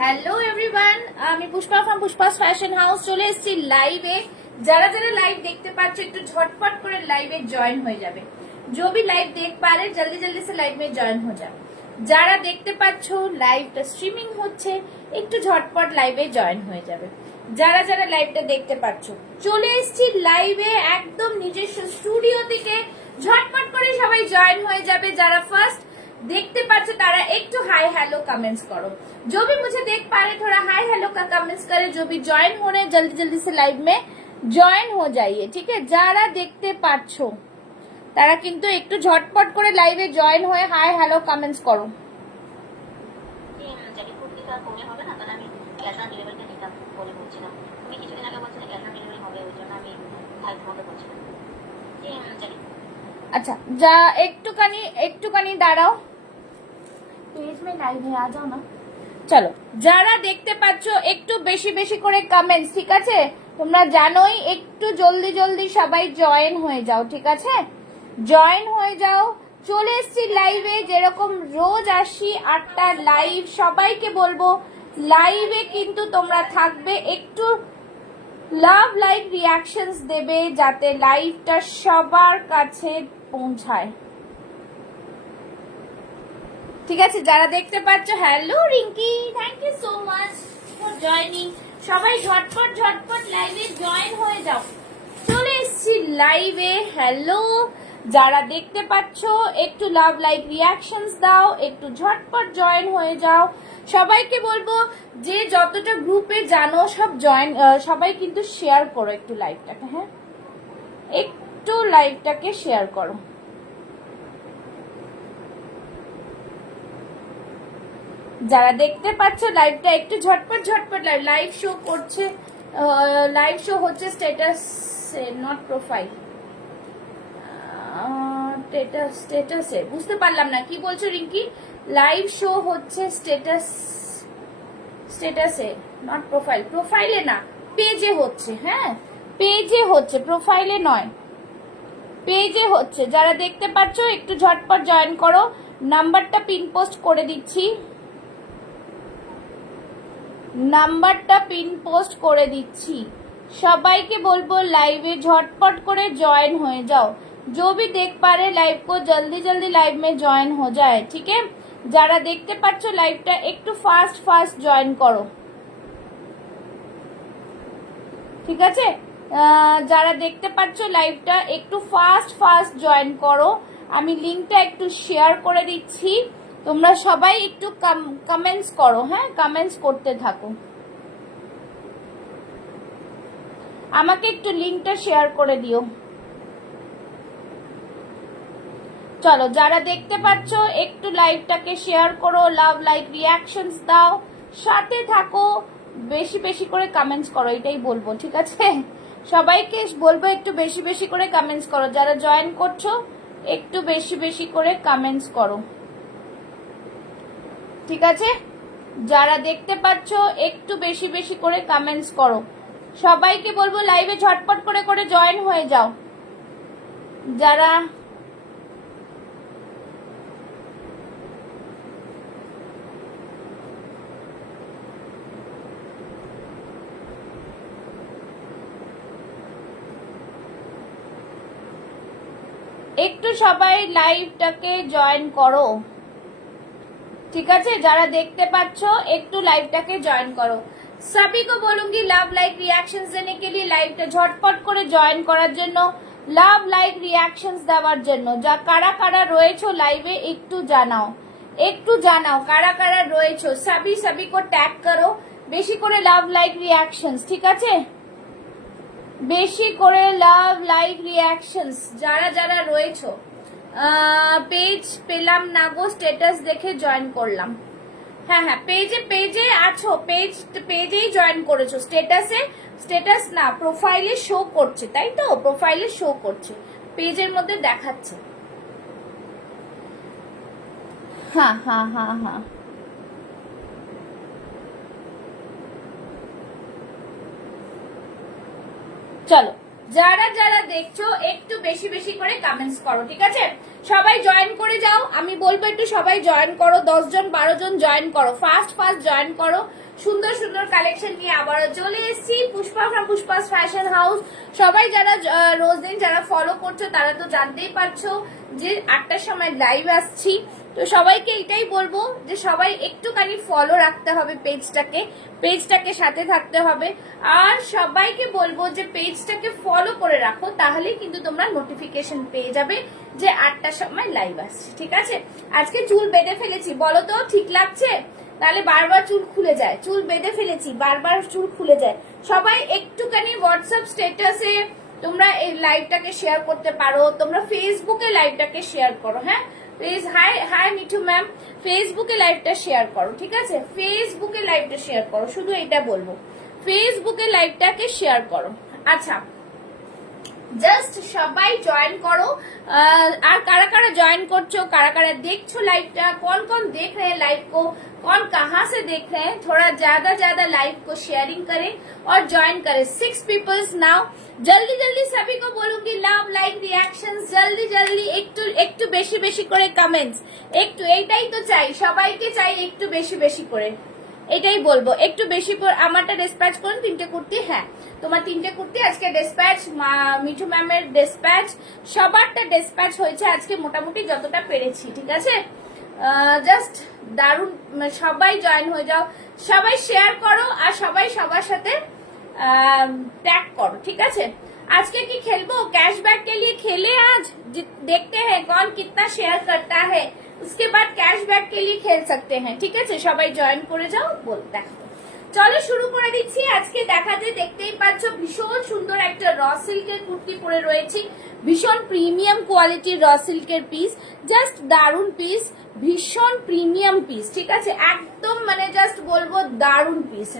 Hello everyone, আমি Pushpa from Pushpa's fashion house চলে এসেছি লাইভে। যারা যারা লাইভ দেখতে পাচ্ছ একটু ঝটপট করে লাইভে জয়েন হয়ে যাবে। जो भी लाइव देख पा रहे जल्दी जल्दी से लाइव में জয়েন হয়ে যাও। যারা দেখতে পাচ্ছ লাইভটা স্ট্রিমিং হচ্ছে একটু ঝটপট লাইভে জয়েন হয়ে যাবে। যারা যারা লাইভটা দেখতে পাচ্ছ চলে এসেছি লাইভে একদম নিজস্ব স্টুডিও থেকে, ঝটপট করে সবাই জয়েন হয়ে যাবে। যারা ফার্স্ট देखते पाচ্ছ तारा एक तो हाई हेलो कमेंट्स करो। जो भी मुझे देख पा रहे थोड़ा हाई हेलो का कमेंट्स करे। जो भी ज्वाइन हो रहे जल्दी जल्दी से लाइव में ज्वाइन हो जाइए, ठीक है। যারা দেখতে পাচ্ছ তারা কিন্তু একটু ঝটপট করে লাইভে জয়েন হয়ে হাই হ্যালো কমেন্টস করো। আচ্ছা যা একটুখানি দাঁড়াও, पेज में लाइव है आ जाओ ना। চলো যারা দেখতে পাচ্ছ একটু বেশি বেশি করে কমেন্টস, ঠিক আছে। তোমরা জানোই একটু জলদি জলদি সবাই জয়েন হয়ে যাও, ঠিক আছে। জয়েন হয়ে যাও। চলে এসছি লাইভে, যেরকম রোজ আসি 8টার লাইভ। সবাইকে বলবো লাইভে কিন্তু তোমরা থাকবে, একটু লাভ লাইক রিয়াকশনস দেবে যাতে লাইভটা সবার কাছে পৌঁছায়, ঠিক আছে। যারা দেখতে পাচ্ছ hello Rinki, thank you so much for joining. সবাই ঝটপট ঝটপট লাইভে জয়েন হয়ে যাও। চলে এসছি লাইভে, হ্যালো। যারা দেখতে পাচ্ছ একটু লাভ লাইক রিয়াকশনস দাও, একটু ঝটপট জয়েন হয়ে যাও। সবাইকে বলবো যে যতটা গ্রুপে জানো সব জয়েন, সবাই কিন্তু শেয়ার করো একটু লাইভটাকে, হ্যাঁ একটু লাইভটাকে শেয়ার করো। যারা দেখতে পাচ্ছ লাইভটা একটু ঝটপট ঝটপট লাইভ শো করছে, লাইভ শো হচ্ছে স্ট্যাটাস নট প্রোফাইল, স্ট্যাটাসে বুঝতে পারলাম না কি বলছো রিঙ্কি। লাইভ শো হচ্ছে স্ট্যাটাসে নট প্রোফাইল, প্রোফাইলে না পেজে হচ্ছে, হ্যাঁ পেজে হচ্ছে, প্রোফাইলে নয় পেজে হচ্ছে। যারা দেখতে পাচ্ছ একটু ঝটপট জয়েন করো। নাম্বারটা পিন পোস্ট করে দিচ্ছি, নাম্বারটা পিন পোস্ট করে দিচ্ছি। সবাইকে বলবো লাইভে झटपट করে জয়েন হয়ে যাও। जो भी देख पा रहे लाइव को जल्दी जल्दी लाइव में জয়েন हो जाए, ठीक है। যারা দেখতে পাচ্ছ লাইভটা একটু ফাস্ট ফাস্ট জয়েন করো, ঠিক আছে। যারা দেখতে পাচ্ছ লাইভটা একটু ফাস্ট ফাস্ট জয়েন করো। আমি লিংকটা একটু শেয়ার করে দিচ্ছি, তোমরা সবাই একটু কমেন্টস করো, হ্যাঁ কমেন্টস করতে থাকো। আমাকে একটু লিংকটা শেয়ার করে দিও। চলো যারা দেখতে পাচ্ছ একটু লাইভটাকে শেয়ার করো, লাভ লাইক রিয়াকশনস দাও, সাথে থাকো, বেশি বেশি করে কমেন্টস করো, এটাই বলবো, ঠিক আছে। সবাইকে বলবো একটু বেশি বেশি করে কমেন্টস করো। যারা জয়েন করছো একটু বেশি বেশি করে কমেন্টস করো, ঠিক আছে। যারা দেখতে পাচ্ছ একটু বেশি বেশি করে কমেন্টস করো। সবাইকে বলবো লাইভে ঝটপট করে করে জয়েন হয়ে যাও। যারা একটু সবাই লাইভটাকে জয়েন করো, ঠিক আছে। যারা দেখতে পাচ্ছ একটু লাইভটাকে জয়েন করো। सभी को बोलूंगी लव लाइक रिएक्शंस देने के लिए, लाइवটা ঝটপট করে জয়েন করার জন্য, লাভ লাইক রিয়াকশনস দেওয়ার জন্য। যা কারা কারা রয়েছো লাইভে একটু জানাও, একটু জানাও কারা কারা রয়েছো। सभी को ট্যাগ করো, বেশি করে লাভ লাইক রিয়াকশনস, ঠিক আছে। বেশি করে লাভ লাইক রিয়াকশনস যারা যারা রয়েছো। পেজ পেলাম না গো, স্ট্যাটাস দেখে জয়েন করলাম। হ্যাঁ হ্যাঁ পেজে পেজে আছো, পেজেই জয়েন করেছো। স্ট্যাটাস না প্রোফাইলে শো করছে, তাই তো প্রোফাইলে শো করছে, পেজের মধ্যে দেখাচ্ছে। হ্যাঁ হ্যাঁ হ্যাঁ হ্যাঁ চলো যারা যারা দেখছো একটু বেশি বেশি করে কমেন্টস করো, ঠিক আছে। সবাই জয়েন করে যাও, আমি বলবো একটু সবাই জয়েন করো, 10 জন 12 জন জয়েন করো, ফাস্ট ফাস্ট জয়েন করো। সুন্দর সুন্দর কালেকশন নিয়ে আবারও চলে এসেছি। Pushpa from Pushpa's fashion house. সবাই যারা রোজ দিন যারা ফলো করছো তারা তো জানতেই পারছো যে 8টার সময় লাইভ আসছি। তো সবাইকে এটাই বলবো যে সবাই একটুখানি ফলো রাখতে হবে পেজটাকে সাথে থাকতে হবে। আর সবাইকে বলবো যে পেজটাকে ফলো করে রাখো, তাহলেই কিন্তু তোমরা নোটিফিকেশন পেয়ে যাবে যে 8টার সময় লাইভ আসছে। ঠিক আছে, আজকে চুল বেঁধে ফেলেছি, বলো তো ঠিক লাগছে? তাহলে বারবার চুল খুলে যায়, চুল বেঁধে ফেলেছি বারবার চুল খুলে যায়। সবাই একটুখানি হোয়াটসঅ্যাপ স্ট্যাটাসে তোমরা এই লাইভটাকে শেয়ার করতে পারো, তোমরা ফেসবুকে লাইভটাকে শেয়ার করো। হ্যাঁ প্লিজ, হাই মিঠু ম্যাম, ফেসবুকে লাইভটা শেয়ার করো। ঠিক আছে, ফেসবুকে লাইভটা শেয়ার করো, শুধু এটা বলবো, ফেসবুকে লাইভটাকে শেয়ার করো। আচ্ছা, জাস্ট সবাই জয়েন করো। আর কারা কারা জয়েন করছো, কারা কারা देखो लाइव कौन कौन देख रहे हैं लाइव को, कौन कहाँ से देख रहे हैं, थोड़ा ज्यादा लाइव को शेयरिंग करें और ज्वाइन करें। 6 पीपल्स नाउ, जल्दी जल्दी सभी को बोलूंगी लव लाइक रिएक्शंस, जल्दी जल्दी একটু বেশি বেশি করে কমেন্টস, একটু এইটাই তো চাই, সবাইকে চাই একটু বেশি বেশি করে, এটাই বলবো একটু বেশি করে। আমারটা ডিসপ্যাচ করুন 3টে কুর্তি। হ্যাঁ তোমার 3টে কুর্তি আজকে ডিসপ্যাচ, মিঠু ম্যামের ডিসপ্যাচ, সবারটা ডিসপ্যাচ হয়েছে আজকে মোটামুটি যতটা পেরেছি। ঠিক আছে, জাস্ট দারুণ, সবাই জয়েন হয়ে যাও, সবাই শেয়ার করো আর সবাই সবার সাথে ট্যাগ করো। ঠিক আছে, আজকে কি খেলবো कैशबैक के लिए खेले आज, देखते हैं कौन कितना शेयर करता है, उसके बाद कैशबैक के लिए खेल सकते हैं। ঠিক আছে, সবাই জয়েন করে যাও, দেখো। চলো শুরু করে দিচ্ছি। আজকে দেখাতে দেখতেই পাচ্ছ ভীষণ সুন্দর একটা র সিল্কের কুর্তি পরে রয়েছি, ভীষণ প্রিমিয়াম কোয়ালিটির র সিল্কের পিস, জাস্ট দারুন পিস, ভীষণ প্রিমিয়াম পিস। ঠিক আছে, একদম মানে জাস্ট বলবো দারুন পিস।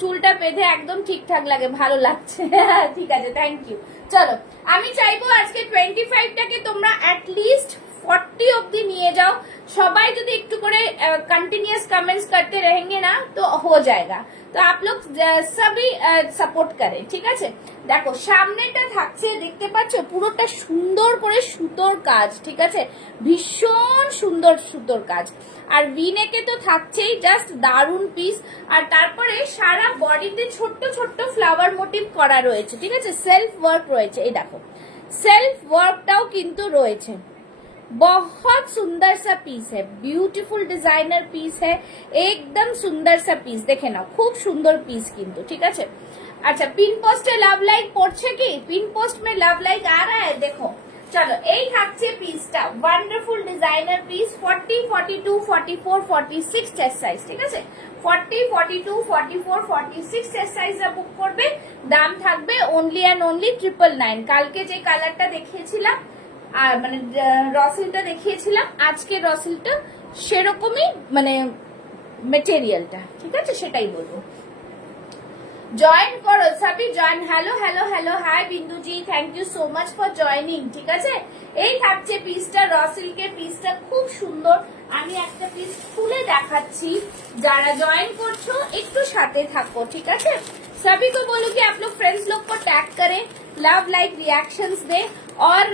চুলটা বেঁধে একদম ঠিকঠাক লাগে, ভালো লাগছে। ঠিক আছে, থ্যাংক ইউ। চলো, আমি চাইবো আজকে 25টাকে তোমরা অ্যাটলিস্ট 40 অব্দি নিয়ে যাও। সবাই যদি একটু করে कंटिन्यूअस कमेंट्स करते रहेंगे ना तो हो जाएगा। तो आप लोग सभी सपोर्ट करें। ঠিক আছে, দেখো সামনেটা থাকছে, দেখতে পাচ্ছ পুরোটা সুন্দর করে সুতোর কাজ। ঠিক আছে, ভীষণ সুন্দর সুতোর কাজ। আর ভিনেকে তো থাকছেই, জাস্ট দারুন পিস। আর তারপরে সারা বডিতে ছোট্ট ছোট্ট ফ্লাওয়ার মোটিভ করা রয়েছে। ঠিক আছে, সেলফ ওয়ার্ক রয়েছে, এই দেখো সেলফ ওয়ার্কটাও কিন্তু রয়েছে। बहुत सुंदर सा पीस है, ब्यूटीफुल डिजाइनर पीस है, एकदम सुंदर सा पीस। देखे ना, खूब सुंदर पीस किंतु। ठीक है, अच्छा पिन पोस्टे लव लाइक पड़ছে কি, पिन पोस्ट में लव लाइक आ रहा है, देखो। चलो এই থাকছে পিসটা, wonderful designer piece, 40, 42, 44, 46 chest size. ঠিক আছে, 40, 42, 44, 46 চেস্ট সাইজটা বুক করবে। দাম থাকবে অনলি অ্যান্ড অনলি 999। কালকে যে কালারটা দেখিয়েছিলাম আর মানে রসিলটা দেখিয়েছিলাম, আজকে রসিলটা সেরকমই মানে মেটেরিয়ালটা। ঠিক আছে, সেটাই বলবো। জয়েন করো সবই, join. Hello hello hello, hi Bindu ji, thank you so much for joining. ঠিক আছে, এই থাকছে পিসটা, রসিলকের পিসটা খুব সুন্দর। আমি একটা পিস খুলে দেখাচ্ছি, যারা জয়েন করছো একটু সাথে থাকো। ঠিক আছে, सभी को बोलो कि आप लोग फ्रेंड्स लोग को टैग करें, लव लाइक रिएक्शंस दे। और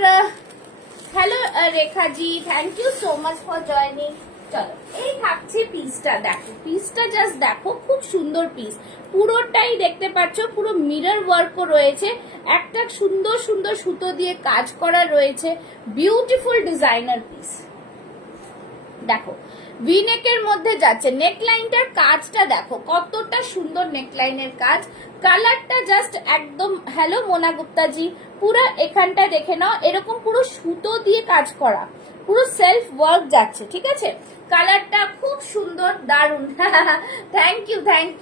hello Rekha ji, thank you so much for joining. চলো এই থাকছে পিসটা, দেখো পিসটা জাস্ট দেখো, খুব সুন্দর পিস। পুরোটাই দেখতে পাচ্ছ, পুরো মিরর ওয়ার্কও রয়েছে, একটা সুন্দর সুন্দর সুতো দিয়ে কাজ করা রয়েছে, বিউটিফুল ডিজাইনার পিস। দেখো ভিনেকের মধ্যে যাচ্ছে, নেকলাইনটার কাজটা দেখো কতটা সুন্দর, নেকলাইনের কাজ, কালারটা জাস্ট একদম। হ্যালো মোনা গুপ্তা জি, পুরো এখানটা দেখে নাও, এরকম পুরো সুতো দিয়ে কাজ করা, পুরো সেলফ ওয়ার্ক যাচ্ছে। ঠিক আছে, কালারটা খুব সুন্দর, দারুন। থ্যাংক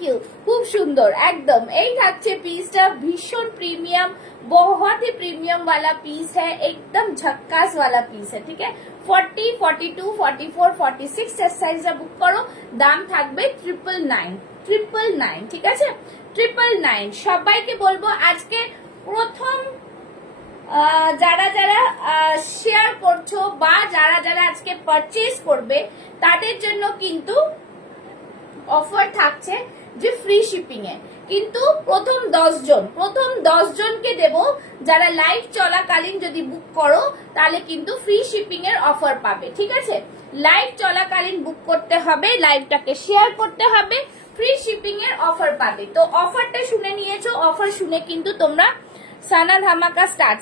ইউ, খুব সুন্দর একদম। এই থাকছে পিসটা, ভীষণ প্রিমিয়াম, बहुत ही प्रीमियम वाला पीस है, एकदम झक्कास वाला पीस है। ठीक है, 40, 42, 44, 46 সাইজ বুক করো, দাম থাকবে 999। ঠিক আছে, 999। সবাইকে বলবো আজকে প্রথম যারা যারা শেয়ার করছো বা যারা যারা আজকে পারচেজ করবে তাদের জন্য কিন্তু অফার থাকছে যে ফ্রি শিপিং এ। কিন্তু প্রথম 10 জনকে দেব, যারা লাইভ চলাকালীন যদি বুক করো তাহলে কিন্তু ফ্রি শিপিং এর অফার পাবে। ঠিক আছে, লাইভ চলাকালীন বুক করতে হবে, লাইভটাকে শেয়ার করতে হবে, ফ্রি শিপিং এর অফার পাবে। তো অফারটা শুনে নিয়েছো, অফার শুনে কিন্তু তোমরা সানা ধামাকা স্টার্ট।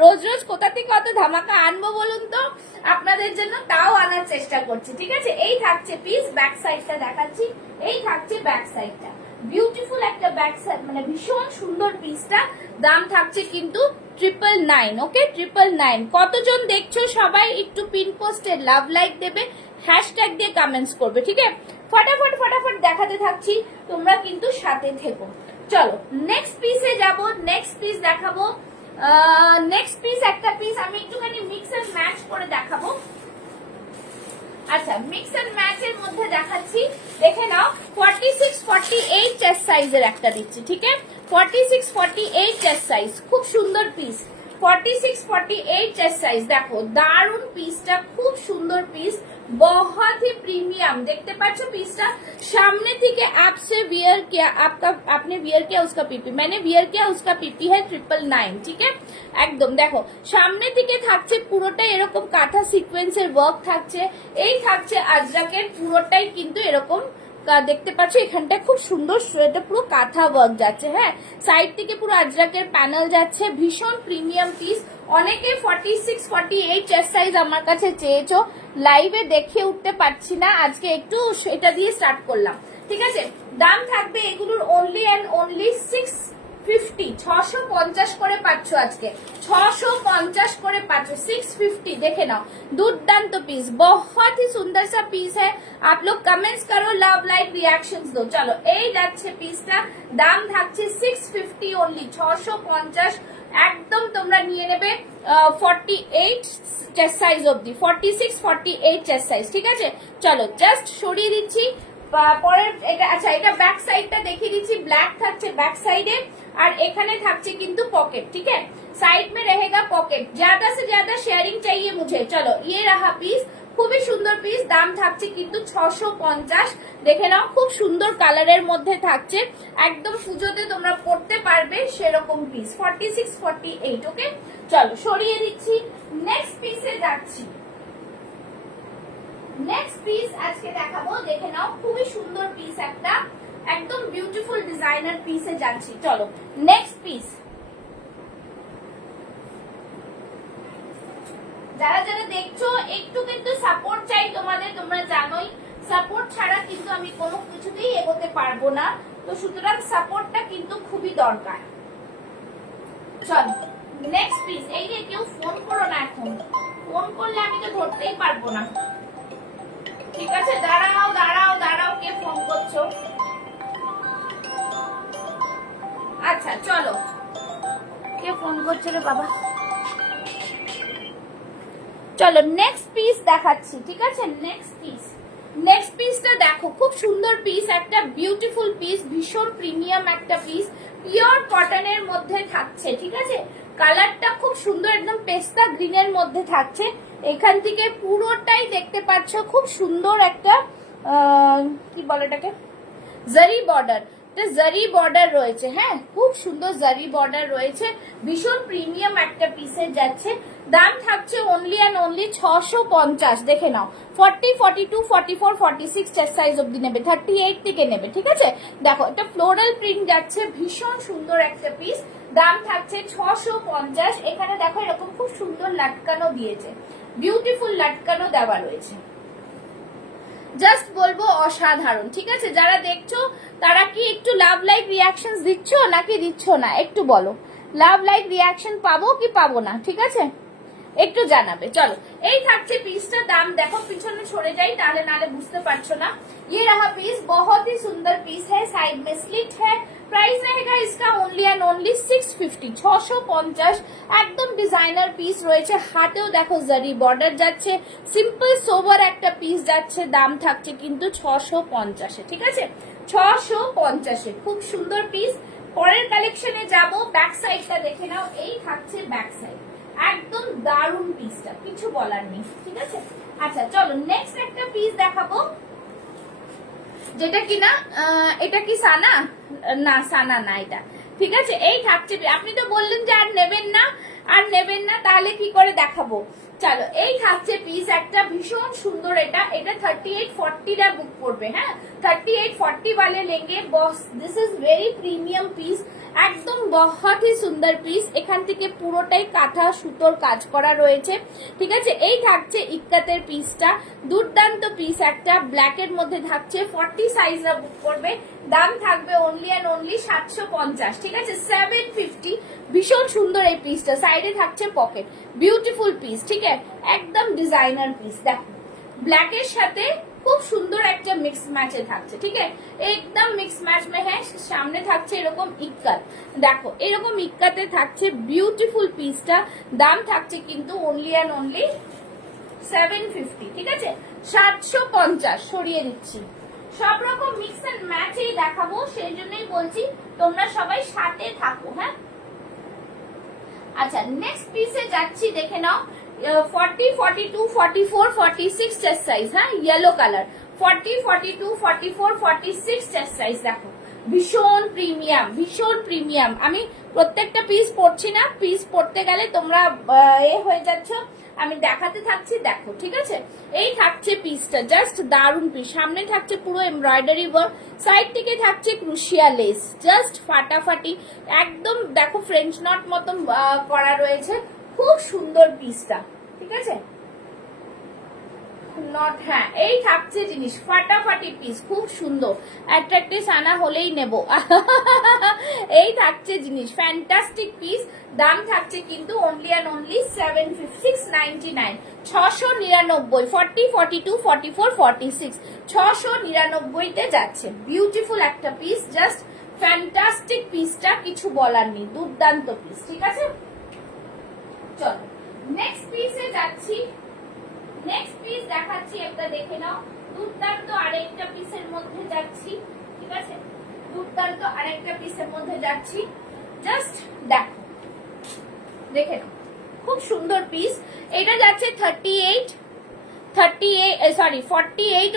রোজ রোজ কোথা থেকে কত ধামাকা আনবো বলুন তো আপনাদের জন্য, তাও আনার চেষ্টা করছি। ঠিক আছে, এই থাকছে পিস, ব্যাক সাইডটা দেখাচ্ছি, এই থাকছে ব্যাক সাইডটা, বিউটিফুল একটা ব্যাক সাইড, মানে ভীষণ সুন্দর পিসটা। দাম থাকছে কিন্তু 999। ওকে, 999। কতজন দেখছো সবাই একটু পিন পোস্টে লাভ লাইক দেবে, হ্যাশট্যাগ দিয়ে কমেন্টস করবে। ঠিক আছে, ফটাফট ফটাফট দেখাতে থাকছি, তোমরা কিন্তু সাথে থেকো। চলো নেক্সট পিসে যাব, নেক্সট পিস দেখাবো। নেক্সট পিস একটা পিস আমি একটুখানি মিক্স এন্ড ম্যাচ করে দেখাবো। আচ্ছা, মিক্স এন্ড ম্যাচের মধ্যে দেখাচ্ছি, দেখে নাও। 46-48 চেস্ট সাইজের একটা দিচ্ছি। ঠিক আছে, 46-48 চেস্ট সাইজ, খুব সুন্দর পিস। 46-48 চেস্ট সাইজ, দেখো দারুন পিসটা, খুব সুন্দর পিস, बहुत ही प्रीमियम। देखते पाচ্ছ পিসটা सामने থেকে आपसे वियर किया, आपका आपने वियर किया उसका पीपी, मैंने वियर किया उसका पीपी है 999। ঠিক আছে, একদম দেখো সামনে থেকে থাকছে পুরোটাই এরকম কাঁথা সিকোয়েন্সের ওয়ার্ক থাকছে, এই থাকছে আজরাকের পুরোটাই কিন্তু এরকম দেখতে পাচ্ছ, এখানটা খুব সুন্দর, এটা পুরো কাঁথা ওয়ার্ক যাচ্ছে। হ্যাঁ, সাইড থেকে পুরো আজরাকের প্যানেল যাচ্ছে, ভীষণ প্রিমিয়াম পিস। অনেকে 46-48 চেস্ট সাইজ আমার কাছে চেয়েছো, লাইভে দেখে উঠতে পারছি না, আজকে একটু এটা দিয়ে স্টার্ট করলাম। ঠিক আছে, দাম থাকবে এগুলোর অনলি অ্যান্ড অনলি 650, 650 করে পাচ্ছ আজকে, 650 করে পাচ্ছ, 650। দেখে নাও, दुर्दांत पीस, बहुत ही सुंदर सा पीस है। आप लोग कमेंट्स करो, लव लाइक रिएक्शंस दो। चलो এই যাচ্ছে পিসটা, দাম থাকছে 650 অনলি, 650। একদম তোমরা নিয়ে নেবে 48 চেস্ট সাইজ অবধি, 46-48 চেস্ট সাইজ। ঠিক আছে, চলো জাস্ট সরিয়ে দিচ্ছি পরের এটা। আচ্ছা, এটা ব্যাক সাইডটা দেখিয়ে দিচ্ছি, ব্ল্যাক থাকছে ব্যাক সাইডে, আর এখানে থাকছে কিন্তু পকেট। ठीक है, साइड में रहेगा पॉकेट। ज्यादा से ज्यादा शेयरिंग चाहिए मुझे। चलो ये रहा पीस, খুবই সুন্দর পিস, দাম থাকছে কিন্তু 650। দেখে নাও, খুব সুন্দর কালারের মধ্যে থাকছে, একদম পুজোতে তোমরা পড়তে পারবে সেরকম পিস। 46-48। ওকে, চলো সরিয়ে দিচ্ছি, নেক্সট পিসে যাচ্ছি। নেক্সট পিস আজকে দেখাবো, দেখে নাও খুবই সুন্দর পিস একটা, একদম বিউটিফুল ডিজাইনার পিসে যাচ্ছি। চলো নেক্সট পিস। যারা যারা দেখছো একটু কিন্তু সাপোর্ট চাই তোমাদের, তোমরা জানোই সাপোর্ট ছাড়া কিন্তু আমি কোনো কিছুতেই এগোতে পারবো না, তো সুতরাং সাপোর্টটা কিন্তু খুবই দরকার। চলো নেক্সট পিস। এই যে কেউ ফোন করো না, এখন ফোন করলে আমি তো ধরতেই পারবো না। ঠিক আছে, দাঁড়াও দাঁড়াও দাঁড়াও, কে ফোন করছো? আচ্ছা চলো, কে ফোন করছে রে বাবা? চলো নেক্সট পিস দেখাচ্ছি। ঠিক আছে, নেক্সট পিস, নেক্সট পিসটা দেখো, খুব সুন্দর পিস একটা, বিউটিফুল পিস, ভীষণ প্রিমিয়াম একটা পিস, পিওর কটনের মধ্যে থাকছে। ঠিক আছে, কালারটা খুব সুন্দর, একদম পেস্তা গ্রিনের মধ্যে থাকছে, এখান থেকে পুরোটাই দেখতে পাচ্ছ খুব সুন্দর একটা কি বলে এটাকে, জারি বর্ডার, জারি বর্ডার রয়েছে। হ্যাঁ, খুব সুন্দর জারি বর্ডার রয়েছে, ভীষণ প্রিমিয়াম একটা পিসে যাচ্ছে। দাম থাকছে অনলি অ্যান্ড অনলি 650। দেখে নাও, 40, 42, 44, 46 চেস্ট সাইজ অব্দি নেবে, 38 থেকে নেবে। ঠিক আছে, দেখো এটা ফ্লোরাল প্রিন্ট যাচ্ছে, ভীষণ সুন্দর একটা পিস, দাম থাকছে 650। এখানে দেখো এরকম খুব সুন্দর লাটকানো দিয়েছে, বিউটিফুল লাটকানো দেওয়া রয়েছে, জাস্ট বলবো অসাধারণ। ঠিক আছে, যারা দেখছো তারা কি একটু লাভ লাইক রিয়াকশন দিচ্ছ নাকি দিচ্ছ না, একটু বলো, লাভ লাইক রিয়াকশন পাবো কি পাবো না? ঠিক আছে, একটু জানাবে। চলো এই থাকছে পিসটা, দাম দেখো, পিছনে সরে যাই তাহলে নালে বুঝতে পারছো না। ये रहा पीस, बहुत ही सुंदर पीस है, साइड में स्लिट है, प्राइस रहेगा इसका ओनली एंड ओनली 650, 650। একদম ডিজাইনার পিস রয়েছে, হাতেও দেখো জারি বর্ডার যাচ্ছে, সিম্পল সোবার একটা পিস যাচ্ছে, দাম থাকছে কিন্তু 650। ঠিক আছে, 650, খুব সুন্দর পিস। পরের কালেকশনে যাব, ব্যাক সাইডটা দেখে নাও, এই থাকছে ব্যাক সাইড, একদম দারুন পিসটা, কিছু বলার নেই। ঠিক আছে, আচ্ছা চলো নেক্সট একটা পিস দেখাবো, যেটা কিনা এটা কি সানা না, সানা না এটা। ঠিক আছে, এই থাকছে, আপনি তো বললেন যে আর নেবেন না, আর নেবেন না, তাহলে কি করে দেখাবো? চলো এই থাকছে পিস একটা ভীষণ সুন্দর, এটা এটা 38-40 টা বুক করবে। হ্যাঁ 38-40 वाले लेंगे boss. This is very premium piece, একদম বহুত হি সুন্দর পিস। এখান থেকে পুরোটাই কাঁথা সুতোর কাজ করা রয়েছে, ঠিক আছে। এই থাকছে ইক্কাতের পিসটা, দুর্দান্ত পিস একটা, ব্ল্যাকের মধ্যে থাকছে। 40 সাইজরা বুক করবে, দাম থাকবে অনলি অ্যান্ড অনলি 750, ঠিক আছে 750। ভীষণ সুন্দর এই পিসটা, সাইডে থাকছে পকেট, বিউটিফুল পিস, ঠিক আছে একদম ডিজাইনার পিস। দেখো ব্ল্যাকের সাথে খুব সুন্দর একটা মিক্স ম্যাচে থাকছে, ঠিক আছে একদম মিক্স ম্যাচ মে হ্যাঁ। সামনে থাকছে এরকম ইক্কাত, দেখো এরকম ইক্কাতে থাকছে বিউটিফুল পিসটা, দাম থাকছে কিন্তু অনলি অ্যান্ড অনলি 750, ঠিক আছে 750 সরিয়ে দিচ্ছি। সব রকম মিক্স এন্ড ম্যাচেই দেখাবো, সেই জন্যই বলছি তোমরা সবাই সাথে থাকো। হ্যাঁ আচ্ছা নেক্সট পিসে যাচ্ছি, দেখে নাও 40, 42, 44, 46 চেস্ট সাইজ। হ্যাঁ ইয়েলো কালার 40, 42, 44, 46 চেস্ট সাইজ। দেখো ভীষণ প্রিমিয়াম, ভীষণ প্রিমিয়াম। আমি প্রত্যেকটা পিস পড়ছি না, পিস পড়তে গেলে তোমরা এ হয়ে যাচ্ছ, আমি দেখাতে থাকছি, দেখো ঠিক আছে। এই থাকছে পিসটা, জাস্ট দারুন পিস। সামনে থাকছে পুরো এমব্রয়ডারি ওয়ার্ক, সাইড থেকে থাকছে ক্রুশিয়া লেস, জাস্ট ফাটাফাটি একদম। দেখো ফ্রেঞ্চ নট মতন করা রয়েছে, খুব সুন্দর পিসটা, ঠিক আছে নট। হ্যাঁ এই থাকছে জিনিস, ফাটাফাটি পিস, খুব সুন্দর, অ্যাট্রাক্টিভ আনা হলেই নেব। এই থাকছে জিনিস, ফ্যান্টাস্টিক পিস, দাম থাকছে কিন্তু অনলি অ্যান্ড অনলি 699, 699। 40, 42, 44, 46 699 তে যাচ্ছে। বিউটিফুল একটা পিস, জাস্ট ফ্যান্টাস্টিক পিসটা, কিছু বলার নেই, দুর্দান্ত পিস, ঠিক আছে। চলো নেক্সট পিসে যাচ্ছি, নেক্সট পিস দেখাচ্ছি একটা, দেখে নাও দুর্দান্ত আরেকটা পিসের মধ্যে যাচ্ছি, ঠিক আছে দুর্দান্ত আরেকটা পিসের মধ্যে যাচ্ছি, জাস্ট দেখো দেখে নাও খুব সুন্দর পিস। এটা যাচ্ছে 48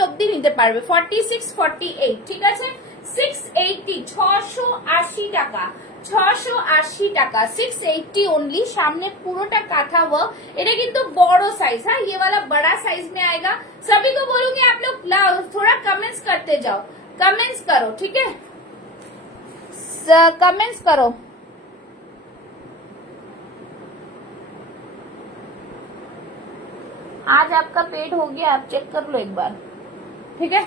অবধি নিতে পারবে, 46, 48, ঠিক আছে 680, 680 টাকা, 680 টাকা, 680 ओनली। सामने পুরোটা কাঁথা ওয়ার্ক, এটা কিন্তু বড় সাইজ। হ্যাঁ ये वाला बड़ा साइज में आएगा। सभी को बोलूंगी आप लोग थोड़ा कमेंट्स करते जाओ, कमेंट्स करो, ठीक है कमेंट्स करो। आज आपका पेट हो गया, आप चेक कर लो एक बार, ठीक है।